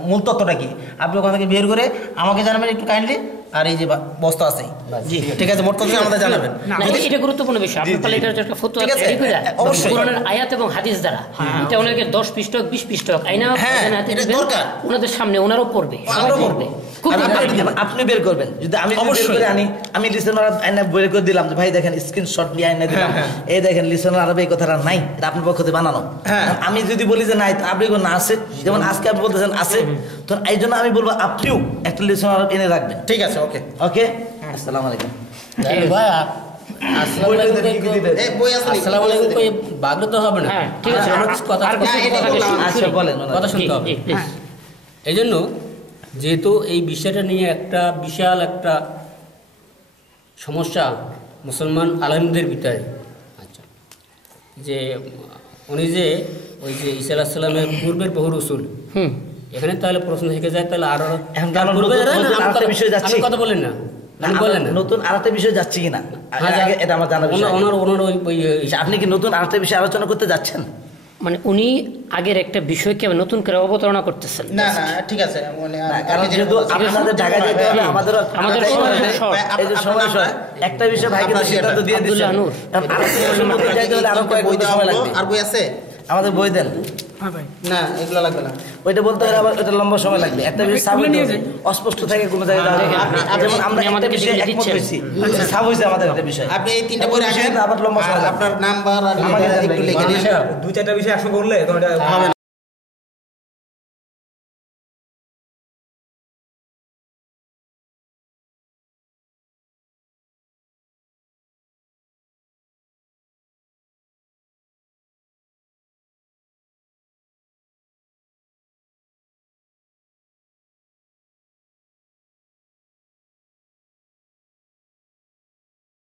মূল তত্ত্বটা কি, আপনি ওখান থেকে বের করে আমাকে জানাবেন একটু কাইন্ডলি। আর এই যে বস্তু আছে, ঠিক আছে, মোট কথা আমাদের জানাবেন। এটা গুরুত্বপূর্ণ বিষয়, আপনি তাহলে এটা একটা ফতোয়া রেডি করে অবশ্যই কোরআনের আয়াত এবং হাদিস দ্বারা এটা ওনাকে 10 পৃষ্ঠা 20 পৃষ্ঠা আইনা এটা দরকার, ওনাদের সামনে ওনারও পড়বে, সবাই পড়বে। খুব আপনি বের করবেন, যদি আমি যদি বের অবশ্যই। করে আনি, আমি লিসেনার আইনা বের করে দিলাম যে ভাই দেখেন স্ক্রিনশট নিয়ে আইনা দিলাম, এই দেখেন লিসেনার আরবে এই কথাটা নাই, এটা আপনার পক্ষ থেকে বানানো। হ্যাঁ। আমি যদি বলি যে নাই, আপনি বলবেন না আছে, যেমন আজকে আপনি বলতেছেন আছে, তো এই জন্য আমি বলবো আপনিও একটা লিসেনার আরব এনে রাখবেন। ঠিক আছে, ওকে। ওকে, আসসালামু আলাইকুম। ভাই আসসালামু আলাইকুম এই বই আছে নাকি? আসসালামু আলাইকুম কই বাগলে তো হবে না। হ্যাঁ, ঠিক আছে। আমার কথা আর না, এটা বললাম। আচ্ছা বলেন। কথা শুনতে হবে। এই জন্য যেহেতু এই বিষয়টা নিয়ে একটা বিশাল একটা সমস্যা মুসলমান আলেমদের ভিতরে, আচ্ছা, যে উনি যে ওই যে ঈসা আলাইহিস সালামের পূর্বের বহু রসুল, এখানে তাহলে প্রশ্ন থেকে যায়, তাহলে আরো এখন তার নতুন আরেকটা বিষয় যাচ্ছে। আমি কথা বলেন না, আমি বলেন না। নতুন আরেকটা বিষয় যাচ্ছে কিনা এটা আমার জানার বিষয়। ওনার ওই আপনি কি নতুন আরেকটা বিষয় আলোচনা করতে যাচ্ছেন? মানে উনি আগের একটা বিষয়কে নতুন করে অবতারণা করতেছেন। না না, ঠিক আছে, মানে না, কারণ যেহেতু আপনাদের ঢাকায় যেতে হবে, আমাদেরও আমাদের এই যে সময় একটা বিষয় ভাই কিন্তু সিদ্ধান্ত দিয়ে দিচ্ছেন। আব্দুল্লাহ নূর। আরেকটা বিষয়ের মধ্যে যাইতে হলে আরো কয়েক বই ঘন্টা দেওয়া সময় হলো। লাগবে। আর বই আছে? আমাদের বই দেন। হ্যাঁ ভাই, না, এগুলো লাগবে না। ওইটা বলতে হলে আবার ওটা লম্বা সময় লাগবে। একটা বিষয় সাব হইতে হবে, অস্পষ্ট থাকে কোনো জায়গায়। যেমন আমরা একটা আমাদেরকে বিষয়ে লিখে একমত দিচ্ছেন। হইছি, সাব হইছে আমাদের একটা বিষয়। আপনি এই 3টা বই রাখেন, আবার লম্বা সময় আর লাগবে। আপনার নাম্বার আর আমাকে দেন একটু ভাই। লিখে দিন। 2-4টা বিষয় একসঙ্গে করলে তো এটা হবে না।